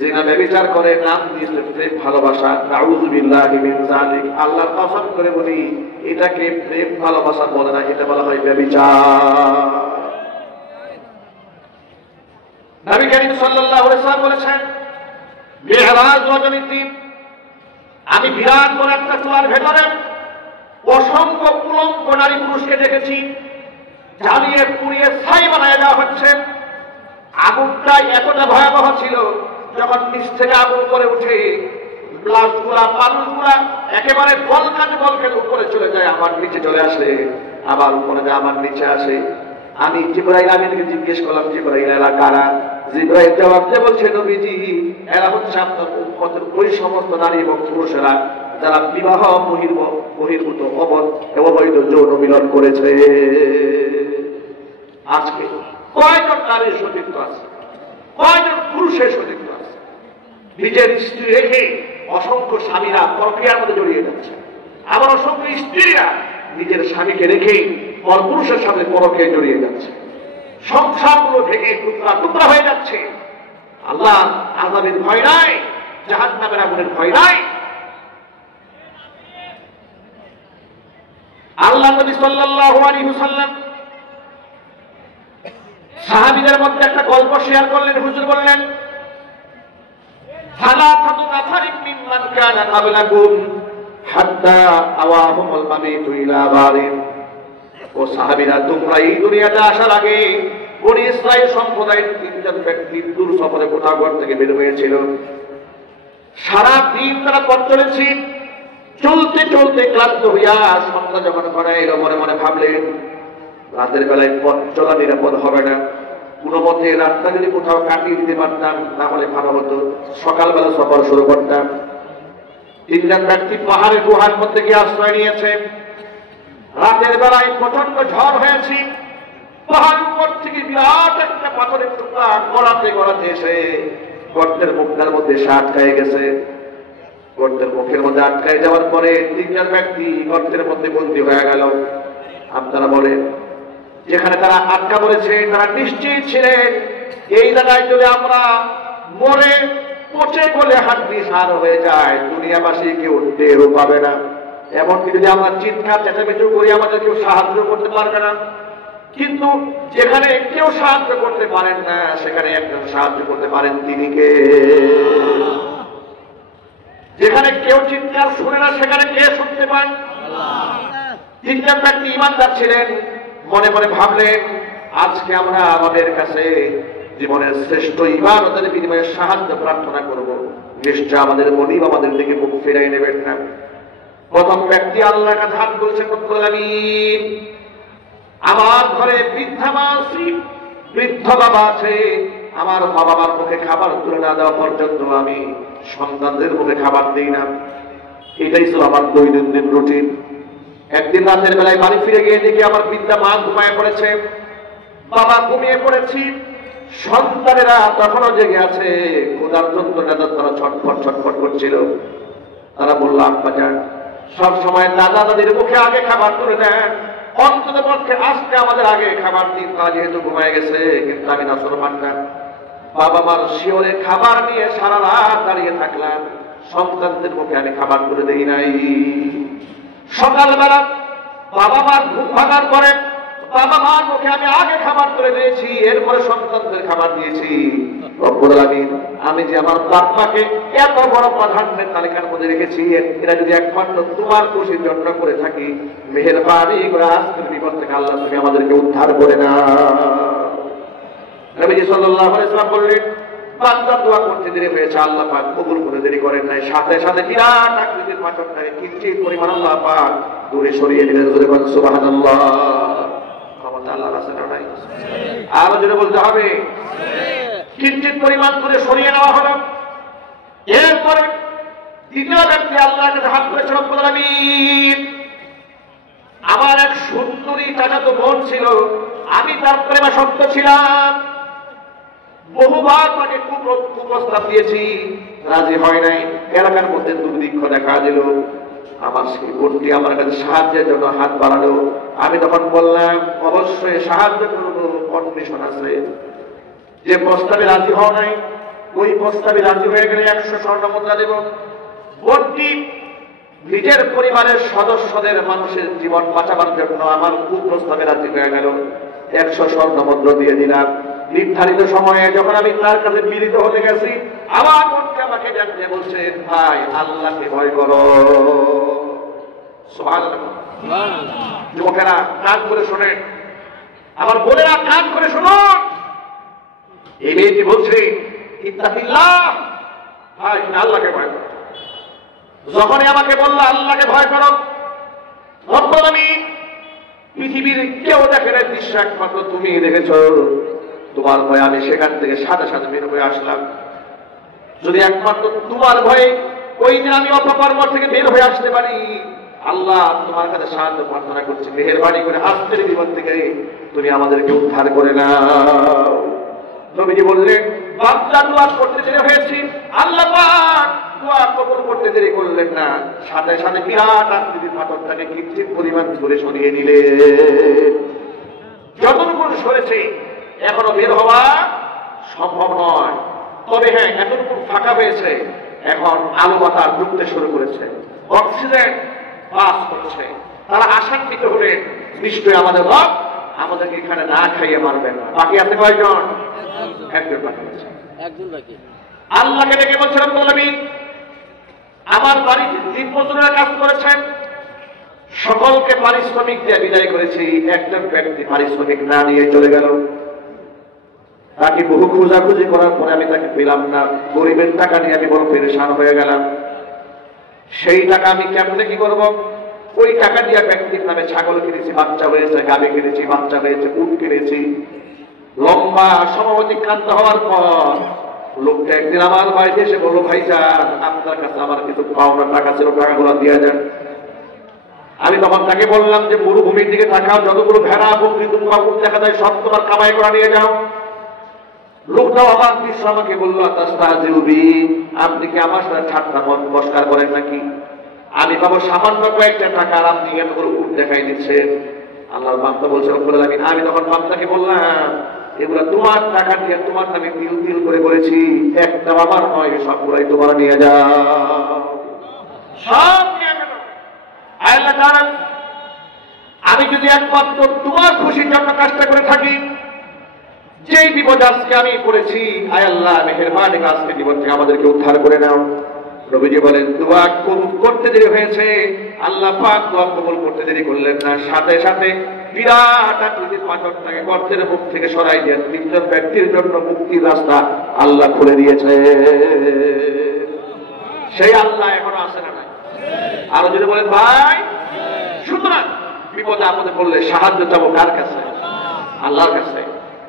জিনা ব্যভিচার করে, নাম দিয়েছে প্রেম ভালোবাসা। নাউযু বিল্লাহি মিন যালিক। আল্লাহর কসম করে বলি এটাকে প্রেম ভালোবাসা বলে না, এটা বলা হয় ব্যভিচার। নবী করিম সাল্লাল্লাহু আলাইহি ওয়াসাল্লাম বলেছেন, মিরাজ রজনীতে আমি বিরাট বড় একটা চুলার ভেতরে অসংখ্য উলঙ্গ নারী পুরুষকে দেখেছি, জ্বালিয়ে পুড়িয়ে ছাই বানায় দেওয়া হচ্ছে। আগুনটা এতটা ভয়াবহ ছিল, যখন নিচ থেকে আগুন করে উঠে গ্লাসগুলা মানুষগুলা একেবারে বলকাতে উপরে চলে যায়, আমার নিচে চলে আসে, আবার উপরে যায়, আমার নিচে আসে। আমি জিবরাইল আমিনকে জিজ্ঞেস করলাম, জিবরাইল এরা কারা? জিবরাইল জবাব দিয়ে বলছে, নবীজি এরা হচ্ছে আপনার উম্মতের ওই সমস্ত নারী এবং পুরুষেরা যারা বিবাহ বহির্ভূত অবৈধ যৌন মিলন করেছে। আজকে কয়জন নারীর সতীত্ব আছে, কয়জন পুরুষের সতীত্ব আছে? নিজের স্ত্রী রেখে অসংখ্য স্বামীরা প্রক্রিয়ার মধ্যে জড়িয়ে যাচ্ছে, আবার অসংখ্য স্ত্রীরা নিজের স্বামীকে রেখে পরপুরুষের সাথে পরকে জড়িয়ে যাচ্ছে। সংসারগুলো ভেঙে টুকরা টুকরা হয়ে যাচ্ছে। আল্লাহ আযাবের ভয় নাই, জাহান্নামের আগুনের ভয় নাই। আল্লাহ নবী সাল্লাল্লাহু আলাইহি ওয়াসাল্লাম সাহাবীদের মধ্যে একটা গল্প শেয়ার করলেন। হুজুর বললেন, সালাসাতু নাফারিন মিম্মান কানা ক্বাবলাকুম হাত্তা আওয়াহুমুল মাবিতু ইলা বারিন। ও সাহাবীরা, তোমরা এই দুনিয়াতে আসার আগে বনি ইসরাঈল সম্প্রদায়ের তিনজন ব্যক্তি দূর সফরে কোথাও ঘর থেকে বের হয়েছিল। সারা দিন তারা পথ চলেছে, চলতে চলতে ক্লান্ত হইয়া সন্ধ্যা যখন ঘরে এলো, মনে মনে ভাবলেন রাতের বেলায় পথ চলা নিরাপদ হবে না, কোনো মতে রাতটা যদি কোথাও কাটিয়ে দিতে পারতাম তাহলে ভালো হতো, সকালবেলা সফর শুরু করতাম। তিনজন ব্যক্তি পাহাড়ের গুহার মধ্যে গিয়ে আশ্রয় নিয়েছে। রাতের বেলায় প্রচন্ড ঝড় হয়েছে, পাহাড় উপর থেকে বিরাট একটা পাথরের টুকরা গড়াতে গড়াতে এসে গর্তের মুখটার মধ্যে এসে আটকায় গেছে। গর্তের মুখের মধ্যে আটকায় যাওয়ার পরে তিনজন ব্যক্তি গর্তের মধ্যে বন্দী হয়ে গেল। আপনারা বলেন, যেখানে তারা আটকা পড়েছে তারা নিশ্চিত ছিলেন এই জায়গায় যদি আমরা মরে পচে গলে হাড্ডি সার হয়ে যায় দুনিয়াবাসী কেউ টেরও পাবে না, এমনকি যদি আমরা চিৎকার চেঁচামেচি করি আমাদের কেউ সাহায্য করতে পারবে না। কিন্তু যেখানে কেউ সাহায্য করতে পারেন না সেখানে একজন সাহায্য করতে পারেন, তিনি কে? যেখানে কেউ চিৎকার শুনে না সেখানে কে শুনতে পান? তিনজন ব্যক্তি ঈমানদার ছিলেন, মনে মনে ভাবলেন আজকে আমরা আমাদের কাছে জীবনের শ্রেষ্ঠ ইবাদতের বিনিময়ে সাহায্য প্রার্থনা করব, নিশ্চয় আমাদের মনিব আমাদের দিকে মুখ ফিরাই নেবেন না। প্রথম ব্যক্তি আল্লাহর কাছে হাত তুলছেন, আমিন, আমার ঘরে বৃদ্ধা মা আছে, বৃদ্ধ বাবা আছে, আমার মা বাবার মুখে খাবার তুলে না দেওয়া পর্যন্ত আমি সন্তানদের মুখে খাবার দিই না। এটাই ছিল আমার দৈনন্দিন রুটিন। একদিন রাতের বেলায় বাড়ি ফিরে গিয়ে দেখি আমার বৃদ্ধা মা ঘুমায় পড়েছে, বাবা ঘুমিয়ে পড়েছি, সন্তানেরা তখনও জেগে আছে, ক্ষুধার যন্ত্রণা তারা ছটফট ছটফট করছিল। তারা বলল, আব্বা যান, সব সময় দাদা দাদির মুখে আগে খাবার তুলে দেন, অন্তত পক্ষে আজকে আমাদের আগে খাবার দিন। তারা যেহেতু ঘুমায় গেছে, কিন্তু আমি নাফরমান না। বাবা মার শিওরে খাবার নিয়ে সারা রাত দাঁড়িয়ে থাকলাম, সন্তানদের মুখে আমি খাবার তুলে দেই নাই। সকালবেলা বাবা মার ঘুম ভাঙার পরে বাবা মার মুখে আমি আগে খাবার তুলে দিয়েছি, এরপরে সন্তানদের খাবার দিয়েছি। রব্বুল আলামিন, আমি যে আমার বাপ্পাকে এত বড় প্রাধান্যের তালিকার মধ্যে রেখেছি, এরা যদি একমাত্র তোমার খুশির জন্য করে থাকি, মেহেরবানি করে আজকের বিপদ থেকে আল্লাহ তুমি আমাদেরকে উদ্ধার করে না। নবীজি সাল্লাল্লাহু আলাইহি ওয়াসাল্লাম বললেন, বান্দা দোয়া করতে দেরি হয়েছে, আল্লাহ পাক কবুল করে দেরি করেন নাই। সাথে সাথে বিরাট আকৃতির পাথরটাকে কিঞ্চিত পরিমাণ আল্লাহ পাক দূরে সরিয়ে দিলেন। সুবহানাল্লাহ। আল্লাহর রাসূল নাই, আরো জোরে বলতে হবে, কিঞ্চিত পরিমাণ দূরে সরিয়ে নেওয়া হলো। এরপরে দ্বিতীয় ব্যক্তি আল্লাহর কাছে হাত তুলেছে, রব্বুল আলামিন, আমার এক সুন্দরী চাচাতো বোন ছিল, আমি তার প্রেমাসক্ত ছিলাম, বহুবার তাকে কুপ্রস্তাব দিয়েছি, রাজি হয় নাই। এলাকার মধ্যে দুর্ভিক্ষ দেখা দিল, আমার সেই বোনটি আমার কাছে সাহায্যের জন্য হাত বাড়ালো। আমি তখন বললাম, অবশ্যই সাহায্য করব, কন্ডিশন আছে। যে প্রস্তাবে রাজি হও নাই, ওই প্রস্তাবে রাজি হয়ে গেলে 100 স্বর্ণ মুদ্রা দেব। বোনটি নিজের পরিবারের সদস্যদের মানুষের জীবন বাঁচাবার জন্য আমার কুপ্রস্তাবে রাজি হয়ে গেল। 100 স্বর্ণ মুদ্রা দিয়ে দিলাম। নির্ধারিত সময়ে যখন আমি তার কাছে মিলিত হতে গেছি, আমার বোনকে আমাকে জানতে বলছে, ভাই আল্লাহকে ভয় করো। সুবহানাল্লাহ। যুবকেরা কান করে শোনেন, আমার বোনেরা কান করে শুনুন। এই মেয়েটি বলছে, ইত্তাকিল্লাহ, ভাই আল্লাহকে ভয় করো। যখনই আমাকে বলল আল্লাহকে ভয় করো, রব্বুল আলামিন, পৃথিবীর কেউ দেখে না দৃশ্য একমাত্র তুমি দেখেছ, তোমার ভয়ে আমি সেখান থেকে সাথে সাথে বের হয়ে আসলাম। যদি একমাত্র তোমার ভয়ে ওই দিন আমি অপকর্ম থেকে বের হয়ে আসতে পারি। আল্লাহ তোমার কাছে সাহায্য প্রার্থনা করছি, মেহেরবানি করে আজকের বিপদ থেকে তুমি আমাদেরকে উদ্ধার করে নাও। নবীজি বললেন, বান্দা দোয়া করতে দেরি হয়েছে, আল্লাহ পাক দোয়া কবুল করতে দেরি করলেন না, সাথে সাথে বিরাট আকৃতির পাথরটাকে কিঞ্চিত পরিমাণ দূরে সরিয়ে নিলেন। যতটুকু সরেছে এখনো বের হওয়া সম্ভব নয়, তবে হ্যাঁ এতটুকু ফাঁকা হয়েছে, এখন আলো বাতাস ঢুকতে শুরু করেছে, অক্সিজেন পাস করছে। তারা আশান্বিত হলেন, নিশ্চয়ই আমাদের রব আমাদেরকে এখানে না খাইয়ে মারবেন না। বাকি আছে কয়জন? একজন বাকি আছে। আল্লাহকে ডেকে বলছিলাম, বলবেন আমার বাড়িতে 3 বছরের কাজ করেছেন, সকলকে পারিশ্রমিক দিয়ে বিদায় করেছি, একজন ব্যক্তি পারিশ্রমিক না নিয়ে চলে গেল। তাকে বহু খোঁজাখুঁজি করার পরে আমি তাকে পেলাম না। গরিবের টাকা নিয়ে আমি বড় পেরেশান হয়ে গেলাম। সেই টাকা আমি কেমনে কি করব? ওই টাকা দিয়ে ব্যক্তির নামে ছাগল কিনেছি, বাচ্চা হয়েছে, গাভী কিনেছি, বাচ্চা হয়েছে, উট কিনেছি। লম্বা সময় অতিক্রান্ত হওয়ার পর লোকটা একদিন আমার বাড়িতে এসে বলল, ভাইজান আপনার কাছে আমার কিছু পাওনা টাকা ছিল, টাকাগুলো দিয়ে যান। আমি তখন তাকে বললাম যে মরুভূমির দিকে তাকাও, যতগুলো ভেড়া বকরি দুম্বা উট দেখা যায় সব তোমার কামাই করা নিয়ে যাও। লোকটাও আমার বিশ্ব আমাকে বললো, আপনি কি আমার সাথে ঠাট্টা মস্কার করেন নাকি? আমি পাবো সামান্য কয়েকটা টাকা, আর আপনি এতগুলো উট দেখাই দিচ্ছেন। আল্লাহর বান্দা বলছে, আমি তখন বান্দাকে বললাম, এগুলো তোমার টাকা দিয়ে তোমার নামে তিল তিল করে বলেছি, একটা আমার নয়, সবগুলাই তোমার নিয়ে যাও, সব নিয়ে গেল। আল্লাহ জানেন আমি যদি একমাত্র তোমার খুশির জন্য কাজটা করে থাকি, যেই বিপদ আজকে আমি করেছি, আয় আল্লাহ মেহেরবানি আজকে বিপদ থেকে আমাদেরকে উদ্ধার করে নাও। নবীজি বলেন, দোয়া কবুল করতে দেরি হয়েছে, আল্লাহ পাক দোয়া কবুল করতে দেরি করলেন না, সাথে সাথে বিরাট আকৃতির পাথরটাকে গর্তের মুখ থেকে সরাই দিয়ে 3 জন ব্যক্তির জন্য মুক্তির রাস্তা আল্লাহ খুলে দিয়েছে। সেই আল্লাহ এখনো আছে না নাই? আরো যদি বলেন ভাই। সুতরাং বিপদে আপদে পড়লে সাহায্য চাবো কার কাছে? আল্লাহর কাছে।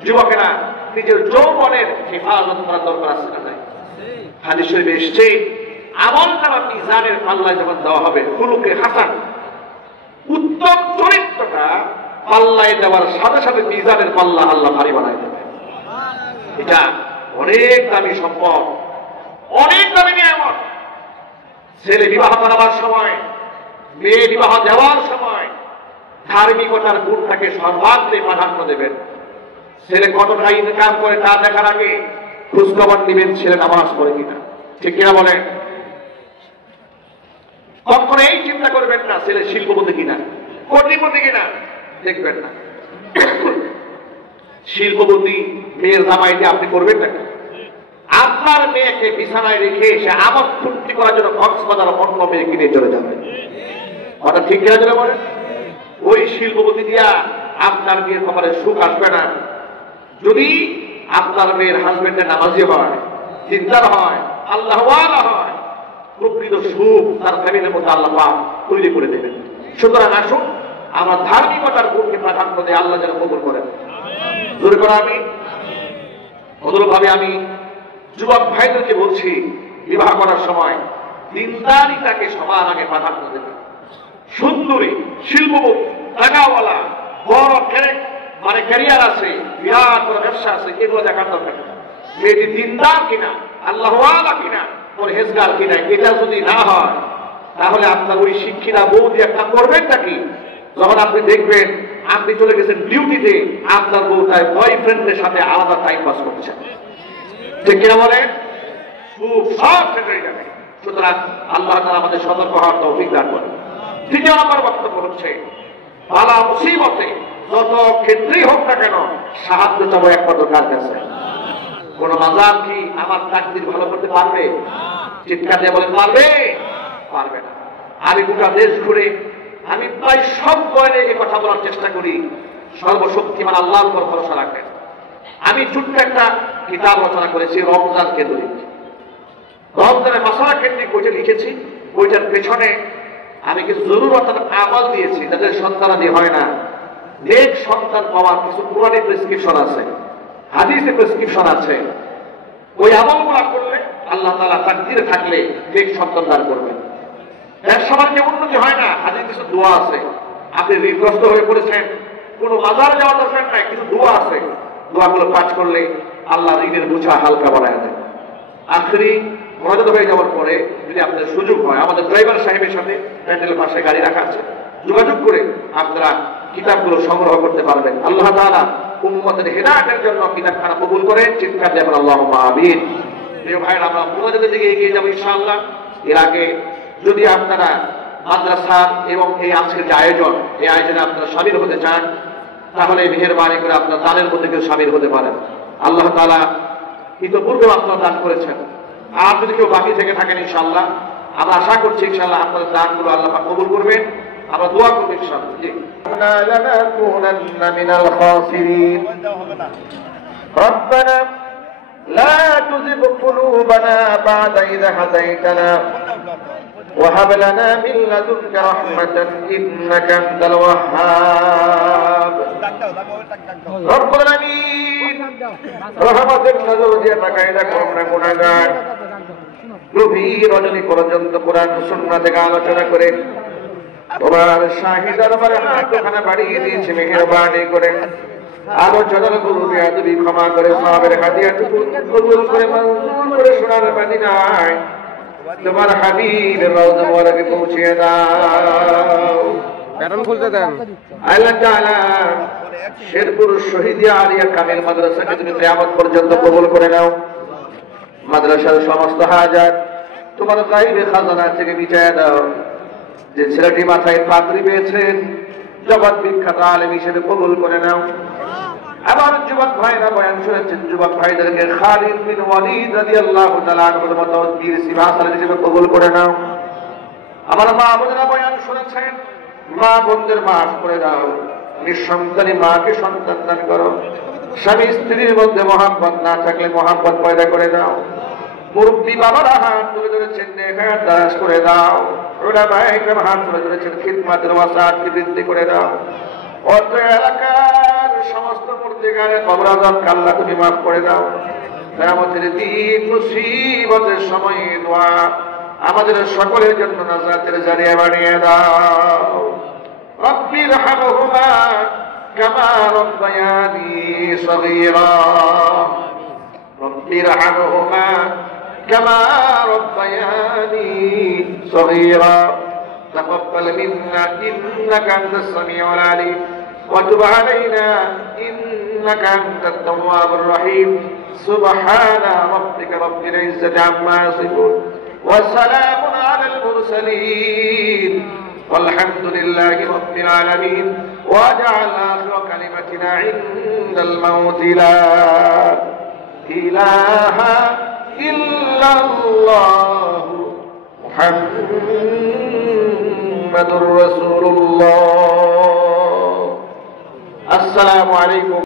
যুবকেরা নিজের যৌবনের হেফাজত করার দরকার আছে না নাই? হাদিস শরীফে এসেছে, আমল নামা মিজানের পাল্লায় যখন দেওয়া হবে, খুলুকে হাসান, উত্তম চরিত্রটা পাল্লায় দেওয়ার সাথে সাথে মিজানের পাল্লা আল্লাহ ভারী বানায় দেবে। এটা অনেক দামি সম্পদ, অনেক দামি নিয়ামত। ছেলে বিবাহ করাবার সময়, মেয়ে বিবাহ দেওয়ার সময় ধার্মিকতার গুণটাকে সর্বাগ্রে প্রাধান্য দেবেন। ছেলে কত টাকা ইনকাম করে তা দেখার আগে খোঁজখবর নেবেন ছেলে নামাজ পড়ে কিনা, ঠিক কিনা বলেন? কখনো এই চিন্তা করবেন না ছেলে শিল্পপতি কিনা, কোটিপতি কিনা, দেখবেন না। শিল্পপতি মেয়ের জামাইতে আপনি করবেন না। আপনার মেয়েকে বিছানায় রেখে এসে আমোদ ফুর্তি করার জন্য কক্সবাজার অন্য মেয়ে কিনে চলে যাবে, ওটা ঠিক কিনা চলে বলেন? ওই শিল্পপতি দিয়া আপনার মেয়ের কপালে সুখ আসবে না। যদি আপনার মেয়ের হাজবেন্ডের নামাজি হয়, চিন্তার হয়, আল্লাহওয়ালা হয়, প্রকৃত সুখ তার ফ্যামিলির মধ্যে আল্লাহ তৈরি করে দেবেন। সুতরাং আসুন আমার ধার্মিকতার গুণকে প্রাধান্য দিয়ে আল্লাহ যেন কবুল করেন। জোরে করে আমি অনুরূপভাবে আমি যুবক ভাইদেরকে বলছি, বিবাহ করার সময় দিনদারিতাকে সবার আগে প্রাধান্য দেবেন। সুন্দরী, শিল্পপতি, টাকাওয়ালা, বড় ক্যারিয়ার আছে, বিরাট বড় ব্যবসা আছে, এগুলো দেখার দরকার নেই। মেয়েটি দিনদার কিনা, আল্লাহওয়ালা কিনা, পরহেজগার কিনা, এটা যদি না হয় তাহলে আপনার ওই শিক্ষিতা বউ দিয়ে একটা করবেনটা কি? যখন আপনি দেখবেন আপনি চলে গেছেন ডিউটিতে, আপনার বউ তার বয়ফ্রেন্ডের সাথে আলাদা টাইম পাস করছে, ঠিক কিনা বলে? সব শেষ হয়ে যাবে। সুতরাং আল্লাহ তাআলা আমাদের সতর্ক হওয়ার তৌফিক দান করেন। তৃতীয় নম্বর বক্তব্য হচ্ছে, বালা মুসিবতে যত ক্ষেত্রেই হোক না কেন সাহায্য চাবো একমাত্র কার কাছে? কোন মাজার কি আমার তাকদীর ভালো করতে পারবে? চিৎকার দিয়ে বলেন পারবে? পারবে না। আমি গোটা দেশ ঘুরে আমি প্রায় সব বয়নে এই কথা বলার চেষ্টা করি, সর্বশক্তিমান আল্লাহর উপর ভরসা রাখেন। আমি ছোট্ট একটা কিতাব রচনা করেছি রমজান কেন্দ্রিক, রমজানের মাসালা কেন্দ্রিক বইটা লিখেছি। বইটার পেছনে আমি কিছু জরুরতার আমল দিয়েছি, যাদের সন্তানাদি হয় না, নেক সন্তান পাওয়ার কিছু কোরআনের প্রেসক্রিপশন আছে, হাদিসে প্রেসক্রিপশন আছে। ওই আমলগুলা করলে আল্লাহ তাআলা তাকদীরে থাকলে নেক সন্তান দান করবেন। এর সমাজে উন্নতি হয় না, আজ কিছু দোয়া আছে। আপনি ঋণগ্রস্ত হয়ে পড়েছেন, কোনো বাজার যাওয়া দরকার নাই, কিছু দোয়া আছে, দোয়াগুলো পাঠ করলে আল্লাহ ঋণের বোঝা হালকা বানায় দেন। আখরি মনোযোগ হয়ে যাওয়ার পরে যদি আপনাদের সুযোগ হয়, আমাদের ড্রাইভার সাহেবের সাথে প্যান্ডেলের পাশে গাড়ি রাখা আছে, যোগাযোগ করে আপনারা কিতাবগুলো সংগ্রহ করতে পারবেন। আল্লাহ তাআলা উম্মতের হেদায়েতের জন্য কিতাবখানা কবুল করেন। চিৎকার দিয়ে বলেন আল্লাহুম্মা আমিন। প্রিয় ভাইরা, আমরা মুনাজাতের দিকে এগিয়ে যাবো ইনশাআল্লাহ। এর আগে যদি আপনারা মাদ্রাসা এবং এই আজকের যে আয়োজন, এই আয়োজনে আপনারা শামিল হতে চান, তাহলে মেহেরবানি করে আপনার দানের মধ্যে কেউ শামিল হতে পারেন। আল্লাহ তাআলা ইতিপূর্বে আপনারা দান করেছেন, আর যদি কেউ বাকি থেকে থাকেন ইনশাআল্লাহ আমরা আশা করছি ইনশাআল্লাহ আপনাদের দানগুলো আল্লাহ পাক কবুল করবেন। আমরা দোয়া করব ইনশাআল্লাহ। জি, লানাকুনান্না মিনাল খাসিরিন। রব্বানা লা তুযিগ কুলুবানা বা'দা ইয হাদাইতানা ওয়া হাব লানা মিন লাদুনকা রাহমাতান ইন্নাকা আনতাল ওয়াহ্হাব। রব্বুল আলামিন, রহমতের নজর দিয়ে তাকায় দেখো আমরা গুনাহগার। গভীর রজনী পর্যন্ত কোরআন সুন্নাহ থেকে আলোচনা করে তোমার শাহী দরবারে হাতখানা বাড়িয়ে দিয়েছে, মেহেরবানি করে আলোচনার গুরু বেয়াদবি ক্ষমা করে সাহাবের হাদিয়াটুকু কবুল করে মঞ্জুর করে সোনার মদিনায় তোমার হাবিবের রওজা মোবারকে পৌঁছিয়ে দাও। প্যাটার্ন খুলতে দেন। আল্লাহ তাআলা শেরপুর শহীদিয়া আলিয়া কামিল মাদ্রাসাকে তুমি কিয়ামত পর্যন্ত কবুল করে নাও। মাদ্রাসার সমস্ত হাজাত তোমার গায়বে খাজানা থেকে মিটাইয়া দাও। যে ছেলেটি মাথায় পাগড়ি পেয়েছেন জগৎ বিখ্যাত আলেম হিসেবে কবুল করে নাও। আবার যুবক ভাইরা বয়ান শুনেছেন, যুবক ভাইদেরকে খালিদ বিন ওয়ালিদ রাদিয়াল্লাহু তাআলা আনহুর মতো বীর সিপাহী হিসেবে কবুল করে নাও। আমার মা বোনেরা বয়ান শুনেছেন, মা বোনদের মাফ করে দাও। নিঃসন্তানী মাকে সন্তান দান করো। স্বামী স্ত্রীর মধ্যে মহাব্বত না থাকলে মহাব্বত পয়দা করে দাও। মুরব্বী বাবারা হাত তুলে ধরেছেন, নেক দারাজ করে দাও। উলামায়ে কেরাম হাত তুলে ধরেছেন, খিদমতের ওয়াসাতকে বৃদ্ধি করে দাও। অত্র এলাকার সমস্ত মুর্দিগারে কবরাজাতকে আল্লাহ তুমি মাফ করে দাও। কিয়ামতের দিন মুসিবতের সময় দোয়া আমাদের সকলের জন্য নাজাতের জারিয়া বানিয়ে দাও। রব্বির হামহুমা কামা রব্বায়ানি সগীরা। রব্বির হামহুমা কামা রব্বায়ানি সগীরা। تقبل منا إنك أنت السميع العليم وتب علينا إنك أنت التواب الرحيم. سبحان ربك رب العزة عما يصفون وسلام على المرسلين والحمد لله رب العالمين. واجعل آخر كلمتنا عند الموت لا إله إلا الله محمد رسول الله. السلام عليكم.